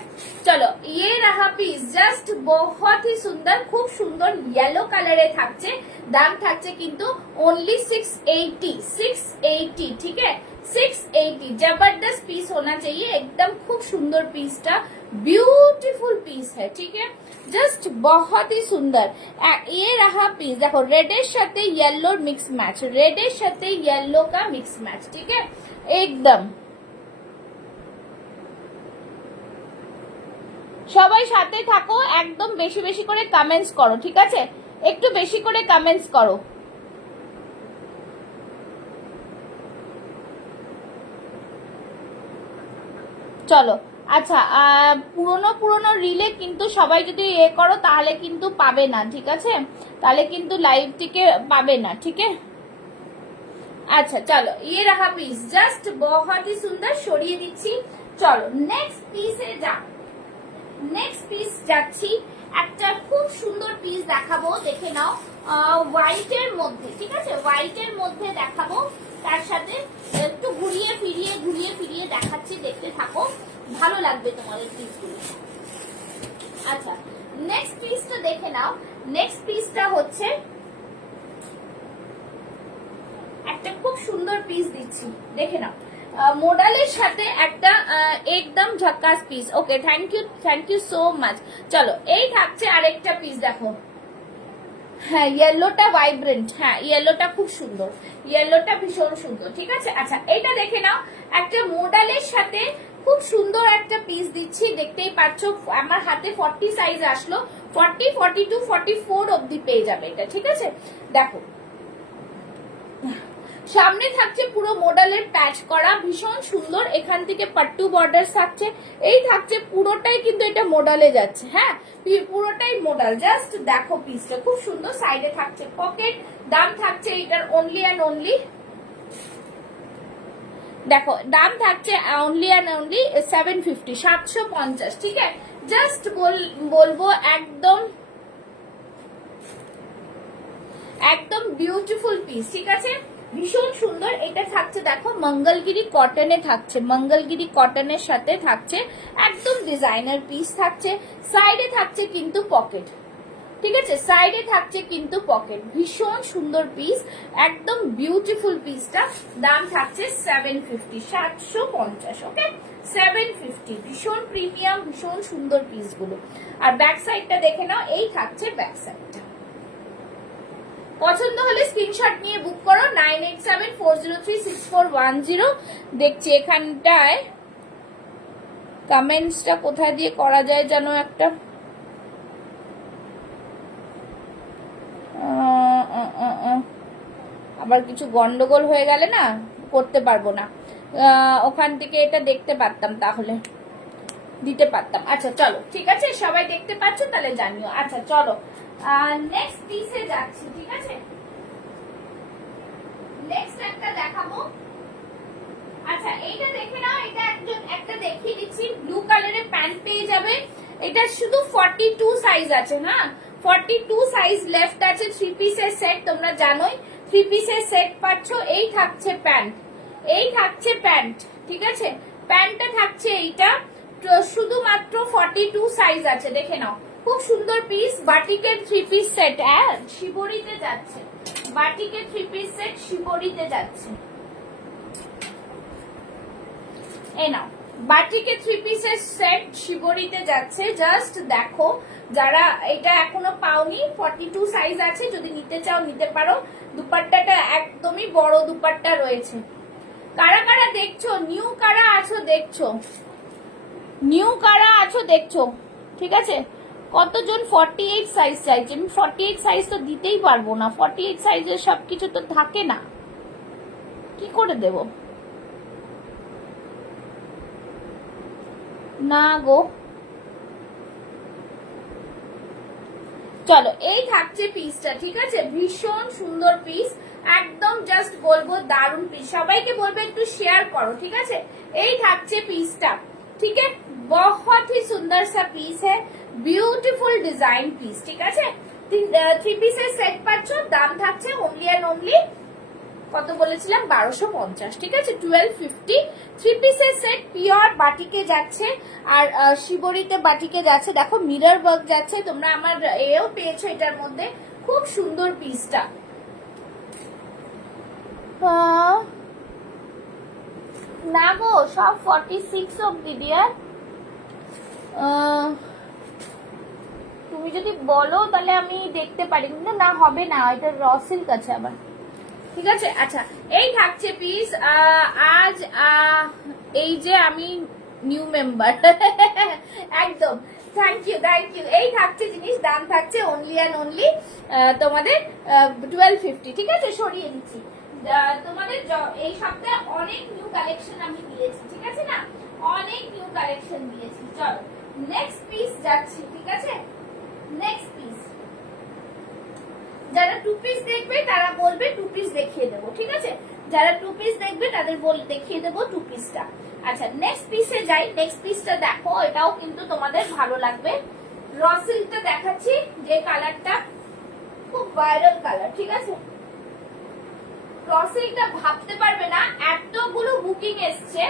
চলো ये रहा পিস, জাস্ট বহুত হি সুন্দর, খুব সুন্দর ইয়েলো কালারে থাকছে, দাম থাকছে কিন্তু ओनली 680, 680, ठीक है 680। जबरदस्त पीस होना चाहिए एकदम, खूब सुंदर पीसটা, ब्यूटीफुल पीस है, ठीक है জাস্ট बहुत ही সুন্দর। ये रहा पीस, देखो रेडेর সাথে येलोর मिक्स मैच, रेडेর সাথে येलो का मिक्स मैच, ठीक है एकदम। সবাই সাথে থাকো, একদম বেশি বেশি করে কমেন্টস করো, ঠিক আছে একটু বেশি করে কমেন্টস করো। চলো আচ্ছা পুরনো রিলে কিন্তু সবাই যদি এ করো তাহলে কিন্তু পাবে না, ঠিক আছে তাহলে কিন্তু লাইভটিকে পাবে না, ঠিক আছে। আচ্ছা চলো ये रहा পিস, জাস্ট बहुत ही সুন্দর, সরিয়ে দিচ্ছি। চলো নেক্সট পিসে যা, নেক্সট পিস যাচ্ছি, একটা খুব সুন্দর পিস দেখাবো, দেখে নাও হোয়াইটের মধ্যে, ঠিক আছে হোয়াইটের মধ্যে দেখাবো, তার সাথে একটু ঘুরিয়ে ফিরিয়ে দেখাচ্ছি, দেখতে থাকো ভালো লাগবে তোমাদের পিসগুলো। আচ্ছা নেক্সট পিসটা দেখে নাও, নেক্সট পিসটা হচ্ছে একটা খুব সুন্দর পিস দিচ্ছি, দেখে নাও মডেলের সাথে একটা একদম ঝাকাস piece. Okay thank you so much. চলো এই থাকছে আরেকটা পিস, দেখো হ্যাঁ ইয়েলোটা ভাইব্রেন্ট, হ্যাঁ ইয়েলোটা খুব সুন্দর, ইয়েলোটা ভীষণ সুন্দর, ঠিক আছে। আচ্ছা এইটা দেখে নাও, একটা মডেলের সাথে খুব সুন্দর একটা পিস দিচ্ছি, দেখতেই পাচ্ছ আমার হাতে 40 সাইজ আসলো, 40, 42, 44 অবধি পেয়ে যাবে এটা, ঠিক আছে। দেখো সামনে থাকছে পুরো মডেলের প্যাচ করা, ভীষণ সুন্দর, এখান থেকে পাট্টু বর্ডার থাকছে, এই থাকছে পুরোটাই কিন্তু এটা মডেলে যাচ্ছে, হ্যাঁ পুরোটাই মডেল, জাস্ট দেখো পিসটা খুব সুন্দর, সাইডে থাকছে পকেট, দাম থাকছে এটার অনলি অ্যান্ড অনলি দেখো দাম থাকছে অনলি অ্যান্ড অনলি 750, 750, ঠিক আছে। জাস্ট বলবো একদম একদম বিউটিফুল পিস, ঠিক আছে, ভীষণ সুন্দর। এটা থাকছে দেখো মঙ্গলগিরি কটনে থাকছে, মঙ্গলগিরি কটনের সাথে থাকছে একদম ডিজাইনার পিস থাকছে। সাইডে থাকছে কিন্তু পকেট, ঠিক আছে, সাইডে থাকছে কিন্তু পকেট, ভীষণ সুন্দর পিস, একদম বিউটিফুল পিসটা। দাম থাকছে 750, 750, ওকে 750, ভীষণ প্রিমিয়াম, ভীষণ সুন্দর পিসগুলো। আর ব্যাক সাইডটা দেখে নাও, এই থাকছে ব্যাক সাইডটা। পছন্দ হলে স্ক্রিনশট নিয়ে বুক করো 9874036410। দেখছি এখানটায় কমেন্টসটা কোথায় দিয়ে করা যায় যেন একটা, আবার কিছু গন্ডগোল হয়ে গেলে না করতে পারবো না, ওখান থেকে এটা দেখতে পারতাম তাহলে দিতে পারতাম। আচ্ছা চলো, ঠিক আছে, সবাই দেখতে পাচ্ছ তাহলে জানিও। আচ্ছা চলো নেক্সট পিসে যাচ্ছি, ঠিক আছে, নেক্সট একটা দেখাবো। আচ্ছা এইটা দেখে নাও, এটা একটা দেখিয়ে দিচ্ছি, ব্লু কালারের প্যান্ট পেয়ে যাবে। এটা শুধু 42 সাইজ আছে, হ্যাঁ 42 সাইজ লেফট আছে। 3 পিসের সেট, তোমরা জানোই 3 পিসের সেট পাচ্ছ। এই থাকছে প্যান্ট, এই থাকছে প্যান্ট, ঠিক আছে, প্যান্টটা থাকছে এইটা, শুধুমাত্র 42 সাইজ আছে, দেখে নাও, খুব সুন্দর পিস। বাটিকের 3 পিস সেট, হ্যাঁ শিবরিতে যাচ্ছে, বাটিকের 3 পিস সেট শিবরিতে যাচ্ছে। এই নাও বাটিকে 3 পিসের সেট শিবরিতে যাচ্ছে। জাস্ট দেখো, যারা এটা এখনো পাওনি 42 সাইজ আছে, যদি নিতে চাও নিতে পারো। দুপাট্টাটা একদমই বড় দুপাট্টা রয়েছে। কারা কারা দেখছো, নিউ কারা আছো দেখছো, নিউ কারা আছো দেখছো, ঠিক আছে। কতজন 48 সাইজ চাইছে? আমি 48 সাইজ তো দিতেই পারবো না, 48 সাইজের সবকিছু তো থাকে না, কি করে দেব না গো। চলো এই থাকছে পিসটা, ঠিক আছে, ভীষণ সুন্দর পিস, একদম জাস্ট বলবো দারুন পিস। সবাইকে বলবো একটু শেয়ার করো, ঠিক আছে। এই থাকছে পিসটা, ঠিক আছে, बहुत ही सुंदर सा पीस है, ब्यूटीफुल डिजाइन पीस, ঠিক আছে। 3 পিসের সেট পাচ্ছ, দাম থাকছে অনলি এন্ড অনলি কত বলেছিলাম 1250, ঠিক আছে 1250। 3 পিসের সেট পিওর বাটিকে যাচ্ছে, আর শিবরিতে বাটিকে যাচ্ছে। দেখো মিরর ওয়ার্ক যাচ্ছে, তোমরা আমার এও পেয়েছো এটার মধ্যে, খুব সুন্দর পিসটা। না গো সব 46 অব্দি ডিয়ার, তুমি যদি বলো তাহলে আমি দেখতে পারি, কিন্তু না হবে না, এটা র সিল্ক আছে আবার, ঠিক আছে। আচ্ছা এই থাকছে পিস। আজ এই যে আমি নিউ মেম্বার একদম, থ্যাংক ইউ থ্যাংক ইউ। এই থাকছে জিনিস, দাম থাকছে অনলি অ্যান্ড অনলি তোমাদের 1250, ঠিক আছে। সরিয়ে দিচ্ছি, তোমাদের এই সপ্তাহে অনেক নিউ কালেকশন আমি দিয়েছি, ঠিক আছে না, অনেক নিউ কালেকশন দিয়েছি। চলো নেক্সট পিস যাচ্ছি, ঠিক আছে, নেক্সট পিস। যারা 2 পিস দেখবে তারা বলবে 2 পিস দেখিয়ে দেবো, ঠিক আছে, যারা 2 পিস দেখবে তাদের দেখিয়ে দেবো 2 পিসটা। আচ্ছা নেক্সট পিসে যাই, নেক্সট পিসটা দেখো, এটাও কিন্তু তোমাদের ভালো লাগবে। র সিল্কটা দেখাচ্ছি, যে কালারটা খুব ভাইরাল কালার, ঠিক আছে। র সিল্কটা ভাবতে পারবে না এতগুলো বুকিং এসছে,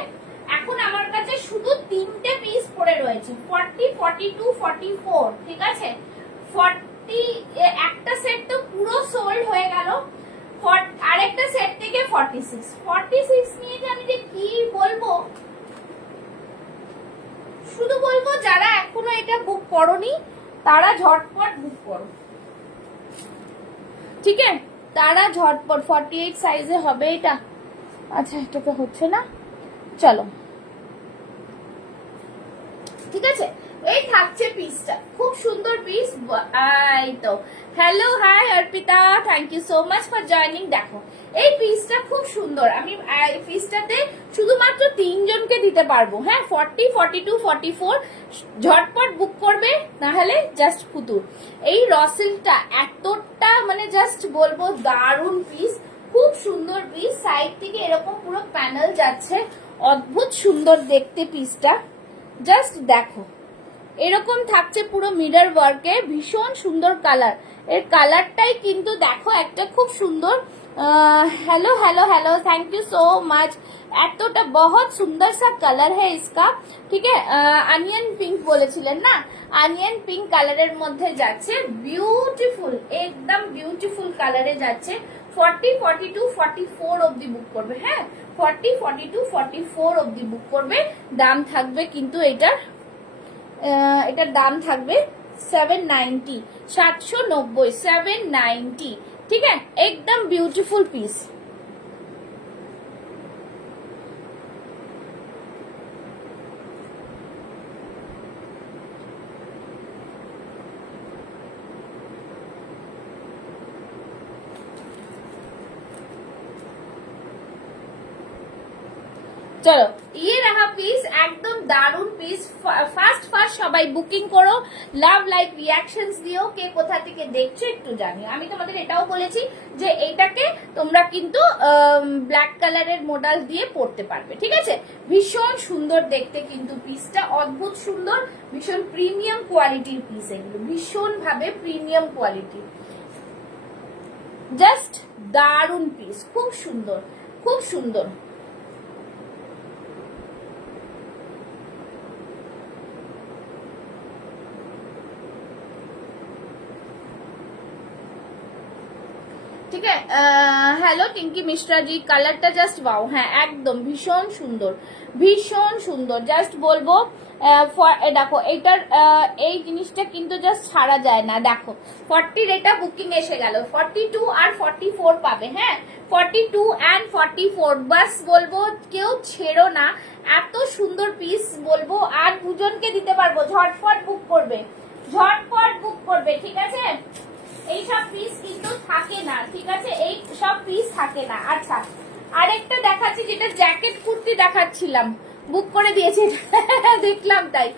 এখন আমার কাছে শুধু 3টে পিস পড়ে রয়েছে, 40, 42, 44, ঠিক আছে। 40 একটা সেট তো পুরো সোল্ড হয়ে গেল, আরেকটা সেট থেকে 46 নিয়ে যে আমি যে কি বলবো, শুধু বলবো যারা এখনো এটা বুক করোনি তারা ঝটপট বুক করো, ঠিক আছে, তারা ঝটপট। 48 সাইজে হবে এটা। আচ্ছা এটা তো হচ্ছে না, চলো ঠিক আছে। এই থাকছে পিসটা, খুব সুন্দর পিস। এই তো hello hi Arpita, thank you so much for joining. দেখো এই পিসটা খুব সুন্দর, আমি এই পিসটাতে শুধুমাত্র 3 জনকে দিতে পারবো, হ্যাঁ 40, 42, 44 ঝটপট বুক করবে, না হলে জাস্ট ফুতুর। এই রসিলটা এতটা মানে জাস্ট বলবো দারুন পিস, খুব সুন্দর পিস, সাইড থেকে এরকম পুরো প্যানেল যাচ্ছে, অদ্ভুত সুন্দর দেখতে পিসটা। জাস্ট দেখো এরকম থাকছে পুরো মিরর ওয়ার্কে, ভীষণ সুন্দর কালার। এর কালারটাই কিন্তু দেখো একটা খুব সুন্দর। Hello hello hello, thank you so much. এতটা বহুত সুন্দর সা কালার है इसका, ঠিক है। অনিয়ন পিঙ্ক বলেছিলেন না, অনিয়ন পিঙ্ক কালারের মধ্যে যাচ্ছে, বিউটিফুল, একদম বিউটিফুল কালারে যাচ্ছে। 40, 42, 44 অবধি বুক করবে, হ্যাঁ 40, 42, 44 অবধি বুক করবে। দাম থাকবে কিন্তু এটার দাম থাকবে 790, 790, 790, ঠিক है। एकदम ब्यूटीफुल पीस। চলো ये रहा পিস, একদম দারুন পিস। ফার্স্ট সবাই বুকিং করো, লাভ লাইক রিয়াকশনস দিও, কে কোথা থেকে দেখছো একটু জানিও। আমি তোমাদের এটাও বলেছি যে এইটাকে তোমরা কিন্তু ব্ল্যাক কালারের মডেল দিয়ে পড়তে পারবে, ঠিক আছে। ভীষণ সুন্দর দেখতে কিন্তু পিসটা, অদ্ভুত সুন্দর, ভীষণ প্রিমিয়াম কোয়ালিটির পিস এগুলো, ভীষণ ভাবে প্রিমিয়াম কোয়ালিটি, জাস্ট দারুন পিস, খুব সুন্দর, খুব সুন্দর। ঠিক আছে। হ্যালো টিঙ্কি মিশ্রা জি, কালারটা জাস্ট ওয়াও, হ্যাঁ একদম ভীষণ সুন্দর, ভীষণ সুন্দর। জাস্ট বলবো দেখো এইটার এই জিনিসটা কিন্তু জাস্ট ছাড়া যায় না। দেখো 40 এটা বুকিং এসে গেল, 42 আর 44 পাবে, হ্যাঁ 42 and 44, বাস বলবো কেউ ছেড়ো না, এত সুন্দর পিস বলবো। আর দুজনকে দিতে পারবো, ঝটফট বুক করবে, ঝটফট বুক করবে, ঠিক আছে। এই সব পিস কিন্তু থাকে না, ঠিক আছে, এই সব পিস থাকে না। আচ্ছা আরেকটা দেখাচ্ছি, যেটা জ্যাকেট কুর্তি দেখাচ্ছিলাম, বুক করে দিয়েছে দেখলাম, তাই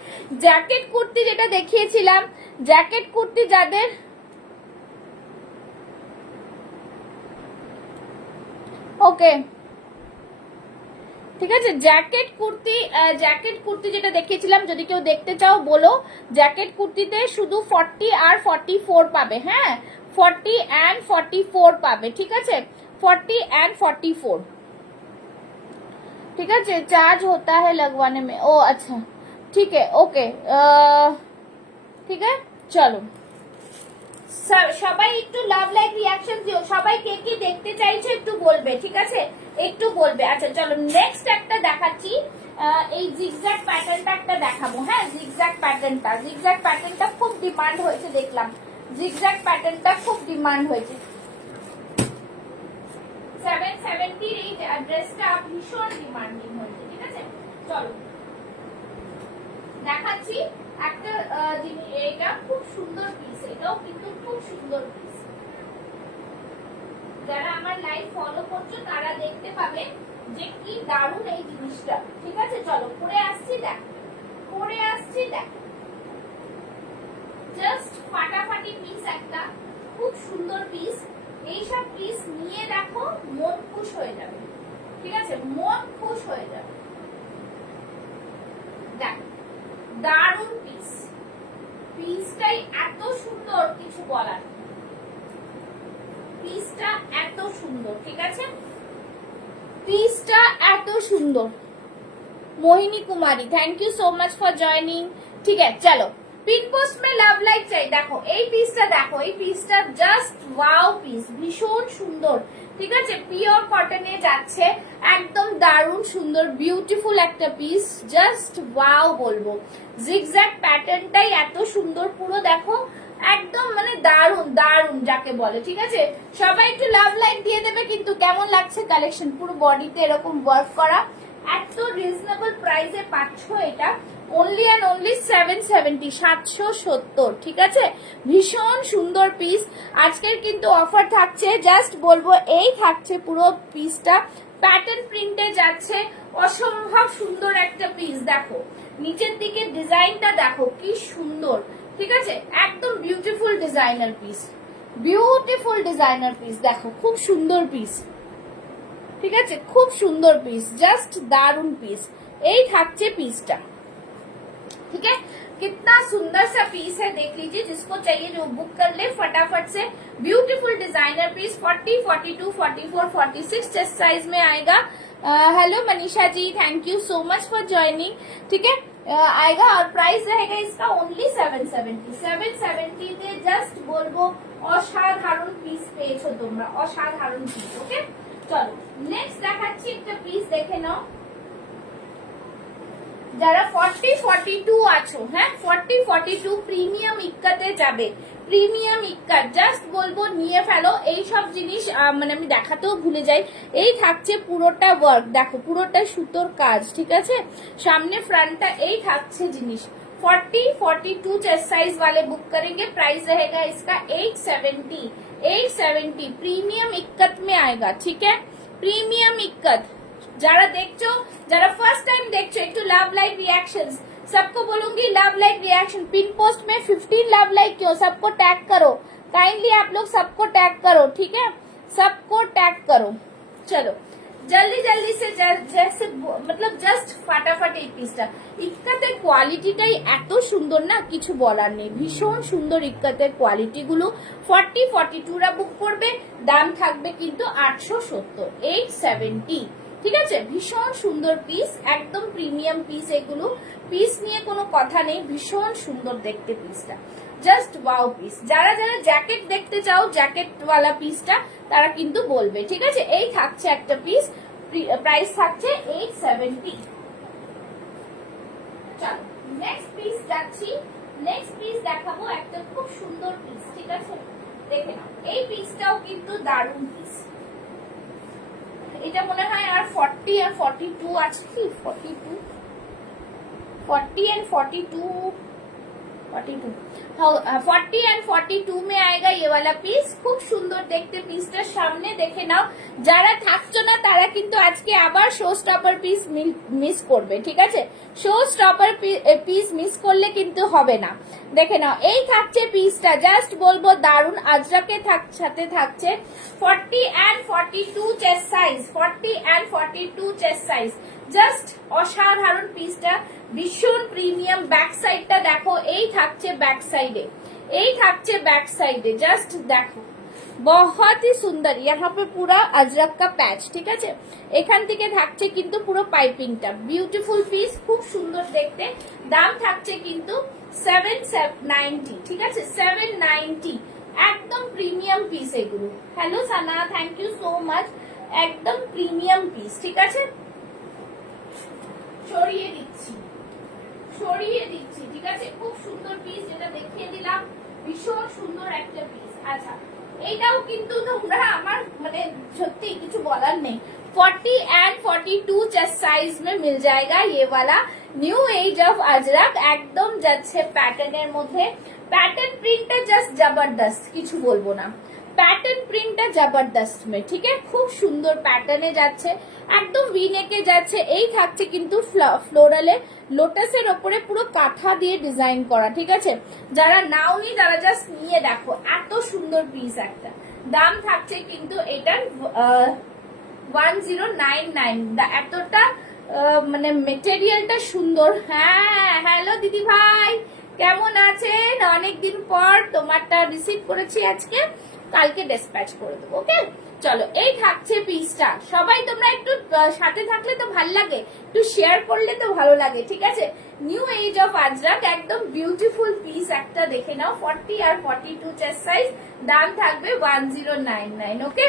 জ্যাকেট কুর্তি যেটা দেখিয়েছিলাম, জ্যাকেট কুর্তি যাদের ওকে ঠিক আছে, জ্যাকেট কুর্তি যেটা দেখিয়েছিলাম, যদি কেউ দেখতে চাও বলো। জ্যাকেট কুর্তিতে শুধু 40 আর 44 পাবে, হ্যাঁ 40 and 44 পাবে, ঠিক আছে, 40 and 44, ঠিক আছে। চার্জ होता है लगवाने में, ও আচ্ছা ঠিক है, ওকে ঠিক আছে। চলো সবাই একটু লাভ লাইক রিয়াকশন দিও, সবাই কে কি দেখতে চাইছো একটু বলবে, ঠিক আছে, একটু বলবে। আচ্ছা চলো নেক্সট একটা দেখাচ্ছি, এই জিগজ্যাগ প্যাটার্নটা একটা দেখাবো, হ্যাঁ জিগজ্যাগ প্যাটার্নটা খুব ডিমান্ড হয়েছে, দেখলাম জিগজ্যাগ প্যাটার্নটা খুব ডিমান্ড হয়েছে। 770 এই ড্রেসটা ভীষণ ডিমান্ডিং হয়েছে, ঠিক আছে। চলো দেখাচ্ছি একটা জিনিস, এটা খুব সুন্দর পিস, এটাও কিন্তু খুব সুন্দর পিস। যারা আমার লাইভ ফলো করছো তারা দেখতে পাবে যে কি দারুণ এই জিনিসটা, ঠিক আছে। চলো পরে আসছি, দেখ জাস্ট ফাটাফাটি পিস, একটা খুব সুন্দর পিস। এইসব পিস নিয়ে দেখো মন খুশ হয়ে যাবে, ঠিক আছে, মন খুশ হয়ে যাবে। দেখ দারুণ পিস, পিসটাই এত সুন্দর, কিছু বলার, পিসটা এত সুন্দর, ঠিক আছে, পিসটা এত সুন্দর। Mohini Kumari, thank you so much for joining, ঠিক আছে। চলো পিন পোস্ট মে লাভ লাইক চাই, দেখো এই পিসটা, দেখো এই পিসটা জাস্ট ওয়াও পিস, ভীষণ সুন্দর, ঠিক আছে, পিওর কটনে যাচ্ছে, একদম দারুণ সুন্দর বিউটিফুল একটা পিস, জাস্ট ওয়াও বলবো। জিগজ্যাগ প্যাটার্নটাই এত সুন্দর, পুরো দেখো একদম মানে দারুণ দারুণ যাকে বলে, ঠিক আছে। সবাই একটু লাভ লাইক দিয়ে দেবে কিন্তু, কেমন লাগছে কালেকশন, পুরো বডিতে এরকম ওয়ার্ক করা, এত রিজনেবল প্রাইসে পাচ্ছ এটা, অনলি অ্যান্ড অনলি 770, 770, ঠিক আছে। ভীষণ সুন্দর পিস, আজকের কিন্তু অফার থাকছে, জাস্ট বলবো এই থাকছে পুরো পিসটা, প্যাটার্ন প্রিন্টে যাচ্ছে, অসম্ভব সুন্দর একটা পিস। দেখো নিচের দিকে ডিজাইনটা দেখো কি সুন্দর, ঠিক আছে, একদম beautiful designer piece, beautiful designer piece, দেখো খুব সুন্দর পিস, ঠিক আছে, খুব সুন্দর পিস, জাস্ট दारुण পিস। এই থাকছে পিসটা, ठीक है। कितना सुंदर सा पीस है, देख लीजिए, जिसको चाहिए जो बुक कर ले फटाफट से। Beautiful designer piece 40, 42, 44, 46 chest size में आएगा। Hello Manisha ji, thank you so much for joining, ठीक है। आएगा और प्राइस रहेगा इसका ओनली 770। 770 তে জাস্ট বলবো অসাধারণ পিস পেয়েছো তোমরা, অসাধারণ পিস। ওকে, চলো নেক্সট দেখাচ্ছি একটা পিস, দেখে নাও। যারা 40, 42 আছো, হ্যাঁ 40, 42 প্রিমিয়াম ইক্কাতে যাবে, প্রিমিয়াম ইক্কা জাস্ট বলবো নিয়ে ফেলো। এই সব জিনিস মানে আমি দেখাতেও ভুলে যাই। এই থাকছে পুরোটা ওয়ার্ক, দেখো পুরোটা সুতোর কাজ, ঠিক আছে। সামনে फ्रंटটা এই থাকছে জিনিস। 40, 42 चेस्ट साइज वाले बुक करेंगे, प्राइस रहेगा इसका 870। 870 प्रीमियम इक्कत में आएगा, ठीक है, प्रीमियम इक्कत। যারা দেখছো, যারা ফার্স্ট টাইম দেখছো, একটু লাভ লাইক रिएक्शंस, सबको बोलूंगी love like reaction. Pin post में 15 लव लाइक क्यों, सबको टैग करो काइंडली, आप लोग सबको टैग करो, ठीक है, सबको टैग करो। चलो जल्दी जल्दी से जैसे मतलब জাস্ট ফাটাফাট এই পিসটা। ইক্কাতের কোয়ালিটিটাই এত সুন্দর না, কিছু বলার নেই, ভীষণ সুন্দর ইক্কাতের কোয়ালিটি গুলো। 40, 42 রা বুক করবে, দাম থাকবে কিন্তু 870, 870, ঠিক আছে। ভীষণ সুন্দর পিস, একদম প্রিমিয়াম পিস এগুলো, পিস নিয়ে কোনো কথা নেই, ভীষণ সুন্দর দেখতে পিসটা, জাস্ট ওয়াও পিস। যারা যারা জ্যাকেট দেখতে চাও, জ্যাকেট ওয়ালা পিসটা তারা কিন্তু বলবে, ঠিক আছে। এই থাকছে একটা পিস, প্রাইস থাকছে 870। চলো নেক্সট পিস যাচ্ছি, নেক্সট পিস দেখাবো একটা খুব সুন্দর পিস, ঠিক আছে, দেখে নাও। এই পিসটাও কিন্তু দারুণ পিস। এটা মনে হয় আর 40 আর 42 আছে কি, 42, 40 एंड 42, 42, हाँ 40 एंड 42 में आएगा ये वाला পিস। খুব সুন্দর দেখতে পিসটা, সামনে দেখে নাও। যারা থাকছো না তারা কিন্তু আজকে আবার শো স্টপার পিস মিস করবে, ঠিক আছে। শো স্টপার পিস মিস করলে কিন্তু হবে না। দেখে নাও এই থাকছে পিসটা, জাস্ট বলবো দারুন। আজরাকে সাথে থাকছে 40 and 42 chest size, 40 and 42 chest size, just অসাধারণ পিসটা, ভীষণ প্রিমিয়াম। ব্যাক সাইডটা দেখো, এই থাকছে ব্যাক সাইডে, এই থাকছে ব্যাক সাইডে, জাস্ট দেখো बहुत ही सुंदर। यहाँ पे पूरा अजरक का पैच, ঠিক আছে। এখান থেকে থাকছে কিন্তু পুরো পাইপিংটা, বিউটিফুল পিস, খুব সুন্দর দেখতে। দাম থাকছে কিন্তু 790, ঠিক আছে, 790, একদম প্রিমিয়াম পিস এগুলো। Hello Sana, thank you so much, একদম প্রিমিয়াম পিস, ঠিক আছে। সরিয়ে দিচ্ছি, সরিয়ে দিচ্ছি, ঠিক আছে। খুব সুন্দর পিস, যেটা দেখিয়ে দিলাম, ভীষণ সুন্দর একটা পিস। আচ্ছা এটাও কিন্তু তোমরা আমার মানে সত্যি কিছু বলার নেই। 40 एंड 42 चेस्ट साइज में मिल जाएगा ये वाला নিউ এজ অফ আজরাক। একদম যাচ্ছে প্যাটার্নের মধ্যে, প্যাটার্ন প্রিন্টটা জাস্ট জবরদস্ত, কিছু বলবো না। প্যাটার্ন প্রিন্টটা জবরদস্ত মে, ঠিক আছে, খুব সুন্দর প্যাটার্নে যাচ্ছে, একদম ভি নেকে যাচ্ছে। এই থাকছে কিন্তু ফ্লোরালে লোটাসের ওপরে পুরো কাঁথা দিয়ে ডিজাইন করা, ঠিক আছে। যারা নাওনি তারা জাস্ট নিয়ে দেখো, এত সুন্দর পিস একটা। দাম থাকছে কিন্তু এটার 1099। এতটা মানে মেটেরিয়ালটা সুন্দর। হ্যাঁ হ্যালো দিদি ভাই, কেমন আছেন? অনেকদিন পর তোমারটা রিসিভ করেছি আজকে, কালকে ডিসপ্যাচ করে দেবো, ওকে। চলো এই থাকছে পিসটা, সবাই তোমরা একটু সাথে থাকলে তো ভালো লাগে, একটু শেয়ার করলে তো ভালো লাগে, ঠিক আছে। নিউ এজ অফ আজরাক, একদম বিউটিফুল পিস একটা, দেখে নাও। 40 আর 42 চেস্ট সাইজ, দাম থাকবে 1099, ওকে।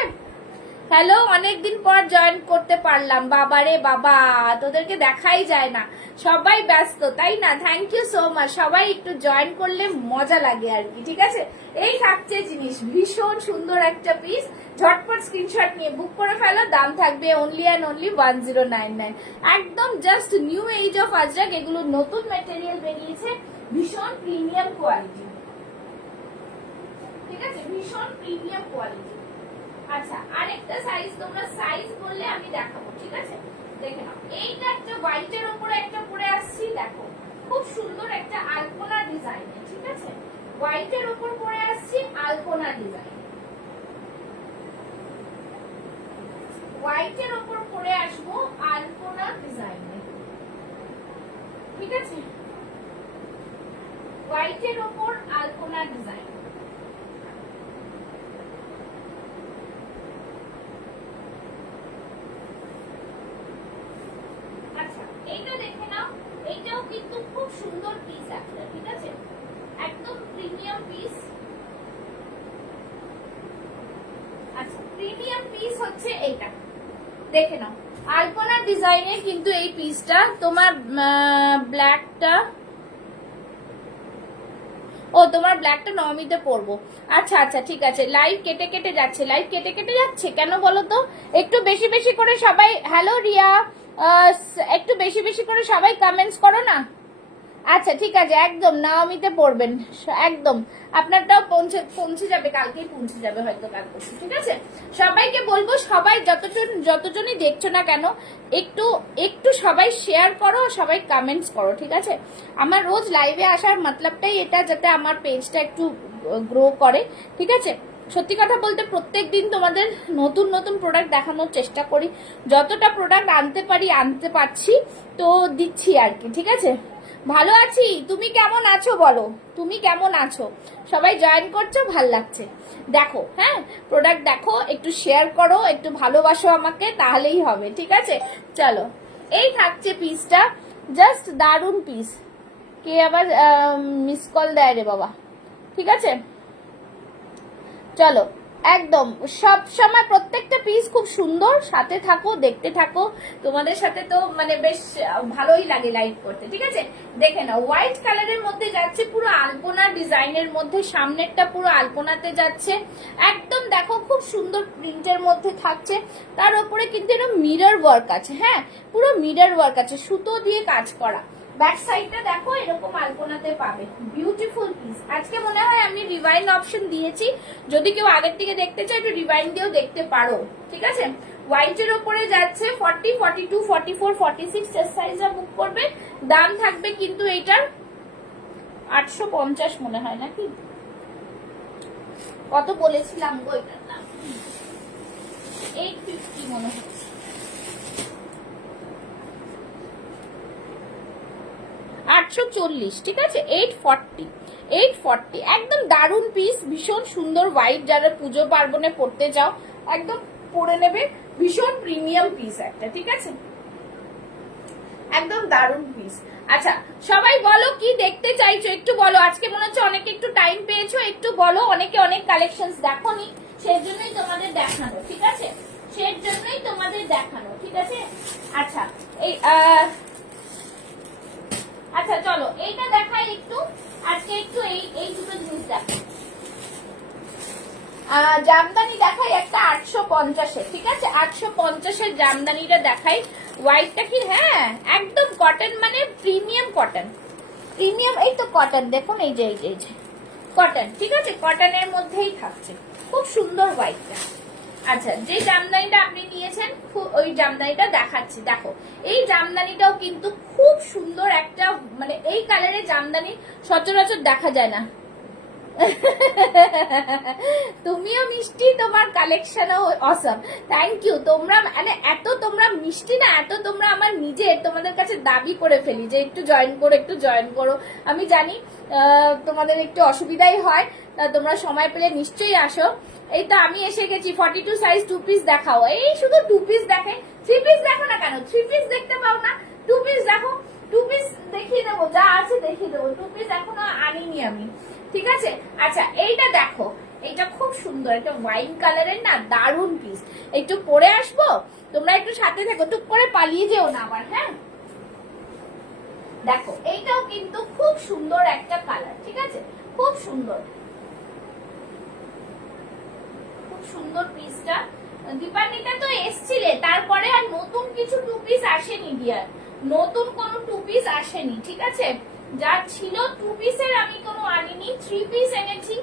হ্যালো, অনেকদিন পর জয়েন করতে পারলাম, বাবারে বাবা, তোদেরকে দেখাই যায় না, সবাই ব্যস্ত তাই না। থ্যাংক ইউ সো মাচ, সবাই একটু জয়েন করলে মজা লাগে আর কি, ঠিক আছে। এই থাকছে জিনিস, ভীষণ সুন্দর একটা পিস, ঝটপট স্ক্রিনশট নিয়ে বুক করে ফেলো। দাম থাকবে অনলি অ্যান্ড অনলি 1099, একদম just new age of Ajrak. এগুলো নতুন ম্যাটেরিয়াল বেরিয়েছে, ভীষণ প্রিমিয়াম কোয়ালিটি, ঠিক আছে, ভীষণ প্রিমিয়াম কোয়ালিটি। আচ্ছা আরেকটা সাইজ, তোমরা সাইজ বললে আমি দেখাবো, ঠিক আছে। দেখে নাও, এইটা একটা হোয়াইটের উপরে একটা পরে আসছি, দেখো খুব সুন্দর একটা আলপনা ডিজাইন, ঠিক আছে। হোয়াইটের উপর পরে আসছি আলপনা ডিজাইন, হোয়াইটের ওপর পরে আসবো আলপনা ডিজাইনে, ঠিক আছে, হোয়াইটের ওপর আলপনা ডিজাইন। আচ্ছা এইটা দেখে নাও, এইটাও কিন্তু খুব সুন্দর পিস একটা, ঠিক আছে, একদম প্রিমিয়াম পিস। আচ্ছা প্রিমিয়াম পিস হচ্ছে এইটা, দেখে নাও আলপনা ডিজাইনে কিন্তু এই পিসটা তোমার ব্ল্যাকটা, ও তোমার ব্ল্যাকটা নবমীতে পরবো। আচ্ছা আচ্ছা ঠিক আছে, লাইভ কেটে কেটে যাচ্ছে, লাইভ কেটে কেটে যাচ্ছে কেন বলো তো? একটু বেশি বেশি করে সবাই, হ্যালো রিয়া, একটু বেশি বেশি করে সবাই কমেন্টস করো না। আচ্ছা ঠিক আছে, একদম নবমীতে পড়বেন, একদম আপনারটাও পৌঁছে যাবে, কালকেই পৌঁছে যাবে হয়তো কালকে, ঠিক আছে। সবাইকে বলবো, সবাই যতজনই দেখছো না কেন একটু একটু সবাই শেয়ার করো, সবাই কমেন্টস করো, ঠিক আছে। আমার রোজ লাইভে আসার মতলবটাই এটা, যাতে আমার পেজটা একটু গ্রো করে, ঠিক আছে। সত্যি কথা বলতে প্রত্যেক দিন তোমাদের নতুন নতুন প্রোডাক্ট দেখানোর চেষ্টা করি, যতটা প্রোডাক্ট আনতে পারি আনতে পারছি তো দিচ্ছি আর কি, ঠিক আছে। ভালো আছি, তুমি কেমন আছো বলো, তুমি কেমন আছো? সবাই জয়েন করছো, ভাল লাগছে। দেখো হ্যাঁ, প্রোডাক্ট দেখো, একটু শেয়ার করো, একটু ভালোবাসো আমাকে, তাহলেই হবে, ঠিক আছে। চলো এই থাকছে পিসটা, জাস্ট দারুণ পিস। কে আবার মিস কল দেয় রে বাবা, ঠিক আছে। চলো একদম সব সময় প্রত্যেকটা পিস খুব সুন্দর, সাথে থাকো, দেখতে থাকো, তোমাদের সাথে তো মানে বেশ ভালোই লাগে লাইভ করতে, ঠিক আছে। দেখে নাও হোয়াইট কালারের মধ্যে যাচ্ছে, পুরো আলপনা ডিজাইনের মধ্যে, সামনেরটা পুরো আলপনাতে যাচ্ছে, একদম দেখো খুব সুন্দর প্রিন্টের মধ্যে থাকছে। তার উপরে কিন্তু এরকম মিরর ওয়ার্ক আছে, হ্যাঁ পুরো মিরর ওয়ার্ক আছে, সুতো দিয়ে কাজ করা। ব্যাক সাইডটা দেখো এরকম আলপনাতে পাবে, বিউটিফুল পিস। আজকে মনে হয় আমি রিভাইন অপশন দিয়েছি, যদি কেউ আগের থেকে দেখতে চায় একটু রিভাইন দিয়েও দেখতে পারো, ঠিক আছে। হোয়াইটের ওপরে যাচ্ছে 40, 42, 44, 46 চেস্ট সাইজটা বুক করবে। দাম থাকবে কিন্তু এইটার 850 মনে হয়, নাকি কত বলেছিলাম গো এটার দাম? 850 মনে হয়। $840, ঠিক আছে, 840 একদম দারুণ পিস, ভীষণ সুন্দর হোয়াইট, যারা পুজো পার্বণে পড়তে চাও একদম পরে নেবে, ভীষণ প্রিমিয়াম পিস একটা, ঠিক আছে, একদম দারুণ পিস। আচ্ছা সবাই বলো কি দেখতে চাইছো, একটু বলো। আজকে মনে হচ্ছে অনেকে একটু টাইম পেয়েছো, একটু বলো। অনেকে অনেক কালেকশন দেখোনি, সেই জন্যই তোমাদের দেখানো, ঠিক আছে, সেই জন্যই তোমাদের দেখানো, ঠিক আছে। আচ্ছা এই আচ্ছা চলো এইটা দেখাই একটু, আজকে একটু এই দুটো জিনিস দেখো। জামদানি দেখাই একটা 850-এর, ঠিক আছে, 850-এর জামদানিটা দেখাই। হোয়াইটটা কি, হ্যাঁ একদম কটন, মানে প্রিমিয়াম কটন, প্রিমিয়াম, এই তো কটন দেখুন, এই যে কটন, ঠিক আছে, কটনের মধ্যেই থাকছে, খুব সুন্দর হোয়াইটটা। আচ্ছা যে জামদানিটা আপনি নিয়েছেন ওই জামদানিটা দেখাচ্ছি, দেখো এই জামদানিটাও কিন্তু খুব সুন্দর একটা, মানে এই কালারের জামদানি সচরাচর দেখা যায় না। তুমিও মিষ্টি, তোমার কালেকশনও অসম, থ্যাংক ইউ। তোমরা মানে এত তোমরা মিষ্টি না, এত তোমরা আমার নিজের তোমাদের কাছে দাবি করে ফেলি যে একটু জয়েন করো, একটু জয়েন করো। আমি জানি তোমাদের একটু অসুবিধাই হয়, তোমরা সময় পেলে নিশ্চয়ই আসো। এই তো আমি এসে গেছি, 42 সাইজ 2 পিস দেখাও। এই শুধু 2 পিস দেখে, 3 পিস দেখো না কেন? 3 পিস দেখতে পাও না? 2 পিস দেখো, 2 পিস দেখিয়ে দেবো, যা আছে দেখিয়ে দেবো। 2 পিস এখনো আনিনি আমি, ঠিক আছে। আচ্ছা এইটা দেখো, এইটা খুব সুন্দর, একটা ওয়াইন কালারের না, দারুন পিস। একটু পরে আসবো, তোমরা একটু সাথে থাকো, টুক করে পালিয়ে যেও না আবার, হ্যাঁ। দেখো এইটাও কিন্তু খুব সুন্দর একটা কালার, ঠিক আছে, খুব সুন্দর, খুব সুন্দর পিসটা। দীপান্বিতা তো এসছিলে, তারপরে আর নতুন কিছু 2 পিস আসেনি ডিয়ার, নতুন কোনো 2 পিস আসেনি, ঠিক আছে। যা ছিল 2 পিসের আমি কোনো আনিনি, 3 পিস এনেছি।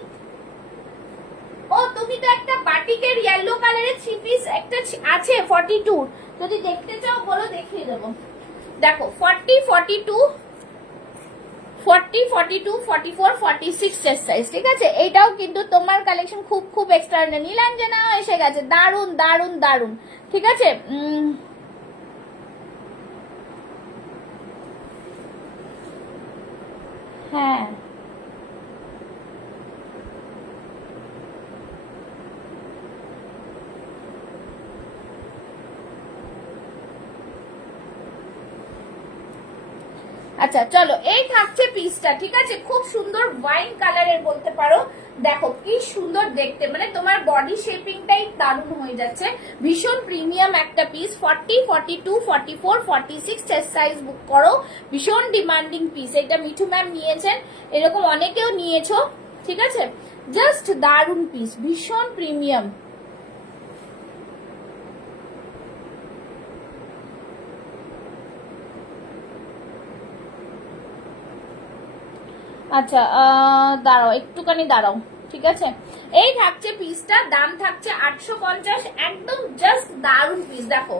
ও তুমি তো একটা বাটিকের ইয়েলো কালারের 3 পিস একটা আছে 42, যদি দেখতে চাও বলো দেখিয়ে দেবো। দেখো 40, 42, 40, 42, 44, 46 চেস্ট সাইজ, ঠিক আছে। এইটাও কিন্তু তোমার কালেকশন খুব খুব এক্সট্রা। নীলাঞ্জনা এসে গেছে, দারুন দারুন দারুন, ঠিক আছে। হ্যাঁ আচ্ছা চলো, এই থাকছে পিসটা, ঠিক আছে। খুব সুন্দর ওয়াইন কালারের বলতে পারো। দেখো কি সুন্দর দেখতে, মানে তোমার বডি শেপিংটাই দারুণ হয়ে যাচ্ছে। ভীষণ প্রিমিয়াম একটা পিস। 40, 42, 44, 46 চেস্ট সাইজ বুক করো। ভীষণ ডিমান্ডিং পিস। এটা মিঠু ম্যাম নিয়েছেন, এরকম অনেকেও নিয়েছো, ঠিক আছে। জাস্ট দারুণ পিস, ভীষণ প্রিমিয়াম। আচ্ছা দাঁড়াও একটুখানি দাঁড়াও, ঠিক আছে। এই থাকছে পিসটা, দাম থাকছে 850, একদম জাস্ট দারুন পিস। দেখো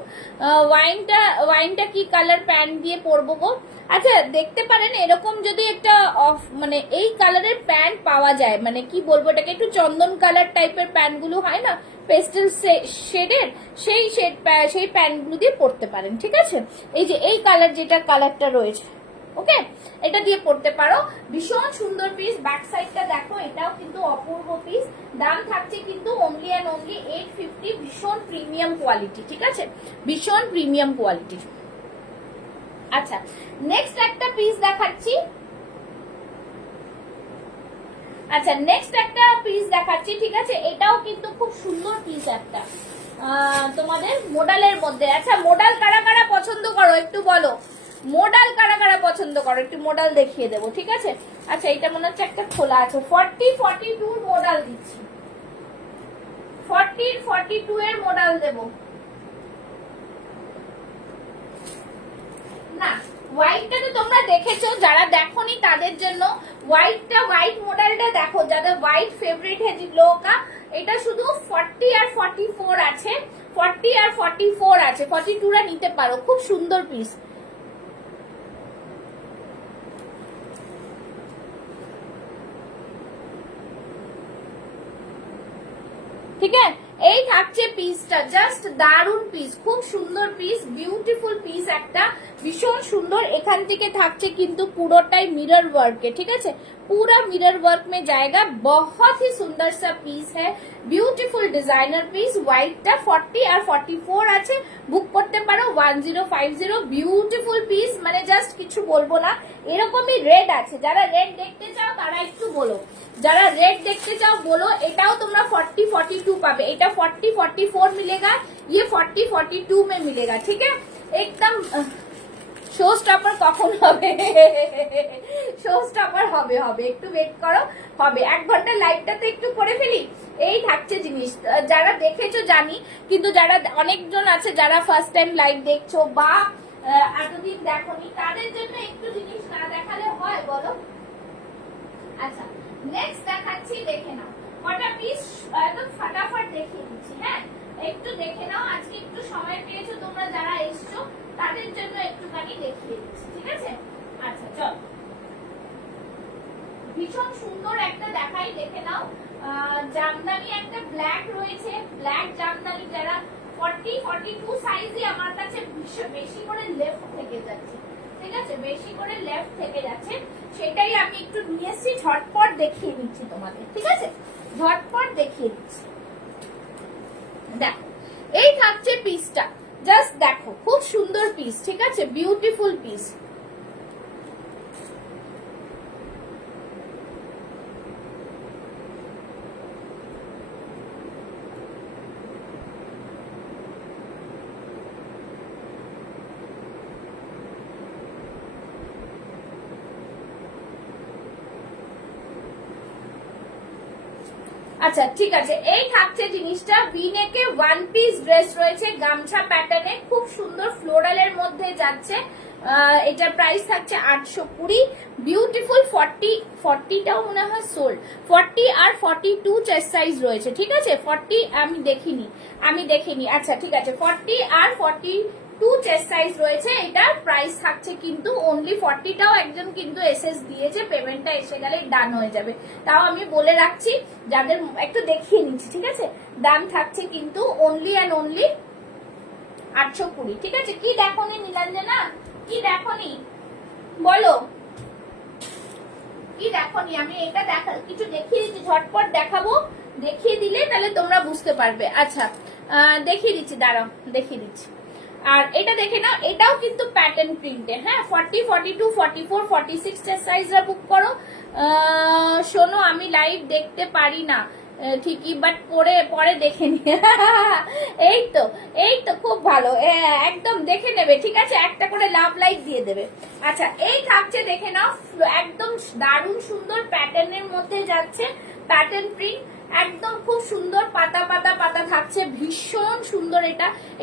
ওয়াইনটা কি কালার প্যান্ট দিয়ে পরবো গো। আচ্ছা দেখতে পারেন এরকম যদি একটা অফ মানে এই কালারের প্যান্ট পাওয়া যায়, মানে কি বলবো এটাকে, একটু চন্দন কালার টাইপের প্যান্ট গুলো হয় না পেস্টেল শেডের, সেই প্যান্ট গুলো দিয়ে পরতে পারেন, ঠিক আছে। এই যে এই কালার, যেটা কালারটা রয়েছে, ওকে, এটা দিয়ে পড়তে পারো। ভীষণ সুন্দর পিস। ব্যাক সাইডটা দেখো, এটাও কিন্তু অপূর্ব পিস। দাম থাকছে কিন্তু অনলি অ্যান্ড অনলি 850। ভীষণ প্রিমিয়াম কোয়ালিটি, ঠিক আছে, ভীষণ প্রিমিয়াম কোয়ালিটি। আচ্ছা নেক্সট একটা পিস দেখাচ্ছি। আচ্ছা নেক্সট একটা পিস দেখাচ্ছি, ঠিক আছে। এটাও কিন্তু খুব সুন্দর পিস একটা, তোমাদের মোডালের মধ্যে। আচ্ছা মোডাল কারা কারা পছন্দ করো একটু বলো, মোডাল কারা কারা পছন্দ করো, একটু মোডাল দেখিয়ে দেবো, ঠিক আছে। আচ্ছা এটা মনে হচ্ছে একটা খোলা আছে। 40, 42 মোডাল দিচ্ছি, 40, 42 এর মোডাল দেবো না। হোয়াইটটা তো তোমরা দেখেছো, যারা দেখোনি তাদের জন্য হোয়াইট মডেলটা দেখো, যাদের হোয়াইট ফেভারিট है जिन लोगों का। এটা শুধু 40 আর 44 আছে, 40 আর 44 আছে, 42 রা নিতে পারো। খুব সুন্দর পিস, ঠিক আছে। এই থাকছে পিসটা, জাস্ট দারুন পিস, খুব সুন্দর পিস, বিউটিফুল পিস একটা, ভীষণ সুন্দর। এখান থেকে থাকছে কিন্তু পুরোটাই মিরর ওয়ার্কে, ঠিক আছে, पूरा मिरर वर्क में जाएगा। बहुत ही सुंदर सा पीस है, ब्यूटीफुल डिजाइनर पीस। व्हाइटটা 40 আর 44 আছে, বুক করতে পারো 1050। বিউটিফুল পিস, মানে জাস্ট কিছু বলবো না। এরকমই রেড আছে, যারা রেড দেখতে চাও তারা একটু বলো, যারা রেড দেখতে চাও বলো। এটাও তোমরা 40, 42 পাবে। এটা 40, 44 मिलेगा, ये 40, 42 में मिलेगा, ठीक है। एकदम শো স্টপার কখন হবে, শো স্টপার হবে, একটু ওয়েট করো, হবে। 1 ঘন্টা লাইভটাতে একটু করে ফেলি। এই থাকছে জিনিস, যারা দেখেছো জানি, কিন্তু যারা অনেকজন আছে যারা ফার্স্ট টাইম লাইভ দেখছো বা এতদিন দেখোনি, তাদের জন্য একটু জিনিস না দেখালে হয় বলো। আচ্ছা নেক্সট দেখাচ্ছি, দেখে নাও কটা পিস, একদম ফাটাফাট দেখিয়ে দিচ্ছি। হ্যাঁ একটু দেখে নাও, আজকে একটু সময় পেয়েছো তোমরা যারা এসছো, তাদের জন্য একটুখানি দেখিয়ে দিচ্ছি, ঠিক আছে। আচ্ছা চল, ভীষণ সুন্দর একটা দেখাই, দেখে নাও। জামদানি একটা ব্ল্যাক রয়েছে, ব্ল্যাক জামদানি, যারা 40, 42 সাইজই আমার কাছে বেশি করে লেফট থেকে যাচ্ছে, ঠিক আছে, বেশি করে লেফট থেকে যাচ্ছে, সেটাই আমি একটু নিয়ে এসেছি, ঝটপট দেখিয়ে দিচ্ছি তোমাদের, ঠিক আছে, ঝটপট দেখিয়ে দিচ্ছি। দেখো এই থাকছে পিসটা, জাস্ট দেখো খুব সুন্দর পিস, ঠিক আছে, বিউটিফুল পিস। আচ্ছা ঠিক আছে, এই থাকছে জিনিসটা। ভিনেকে ওয়ান পিস ড্রেস রয়েছে, গামছা প্যাটার্নে, খুব সুন্দর ফ্লোরালের মধ্যে যাচ্ছে। এটার প্রাইস থাকছে 820। বিউটিফুল। 40টাও মনে হয় সোল্ড। 40 আর 42 চেস্ট সাইজ রয়েছে, ঠিক আছে। 40 আমি দেখিনি। আচ্ছা ঠিক আছে, 40 আর 2 চেস্ট সাইজ রয়েছে। এটার প্রাইস থাকছে কিন্তু অনলি 40টাও একজন কিন্তু এসএস দিয়েছে, পেমেন্টটা এসে গেলে ডান হয়ে যাবে। তাও আমি বলে রাখছি, যাদের একটু দেখিয়ে নিচ্ছি, ঠিক আছে। দাম থাকছে কিন্তু অনলি অ্যান্ড অনলি 820, ঠিক আছে। কি দেখোনি নীলাঞ্জনা, কি দেখোনি বলো, কি দেখোনি? আমি এটা কিছু দেখিয়ে দিচ্ছি, ঝটপট দেখাবো, দেখিয়ে দিলে তাহলে তোমরা বুঝতে পারবে। আচ্ছা দেখিয়ে দিচ্ছি, দাঁড়াও দেখিয়ে দিচ্ছি। আর এটা দেখে নাও, এটাও কিন্তু প্যাটার্ন প্রিন্টে, হ্যাঁ। 40, 42, 44, 46 সাইজরা বুক করো। শোনো আমি লাইভ দেখতে পারি না ঠিকই, বাট পরে দেখে নি। এই তো খুব ভালো, একদম দেখে নেবে, ঠিক আছে। একটা করে লাভ লাইক দিয়ে দেবে। আচ্ছা এই থাকছে, দেখে নাও, একদম দারুণ সুন্দর প্যাটার্নের মধ্যে যাচ্ছে, প্যাটার্ন প্রিন্ট, একদম খুব সুন্দর পাতা পাতা পাতা থাকছে, ভীষণ সুন্দর।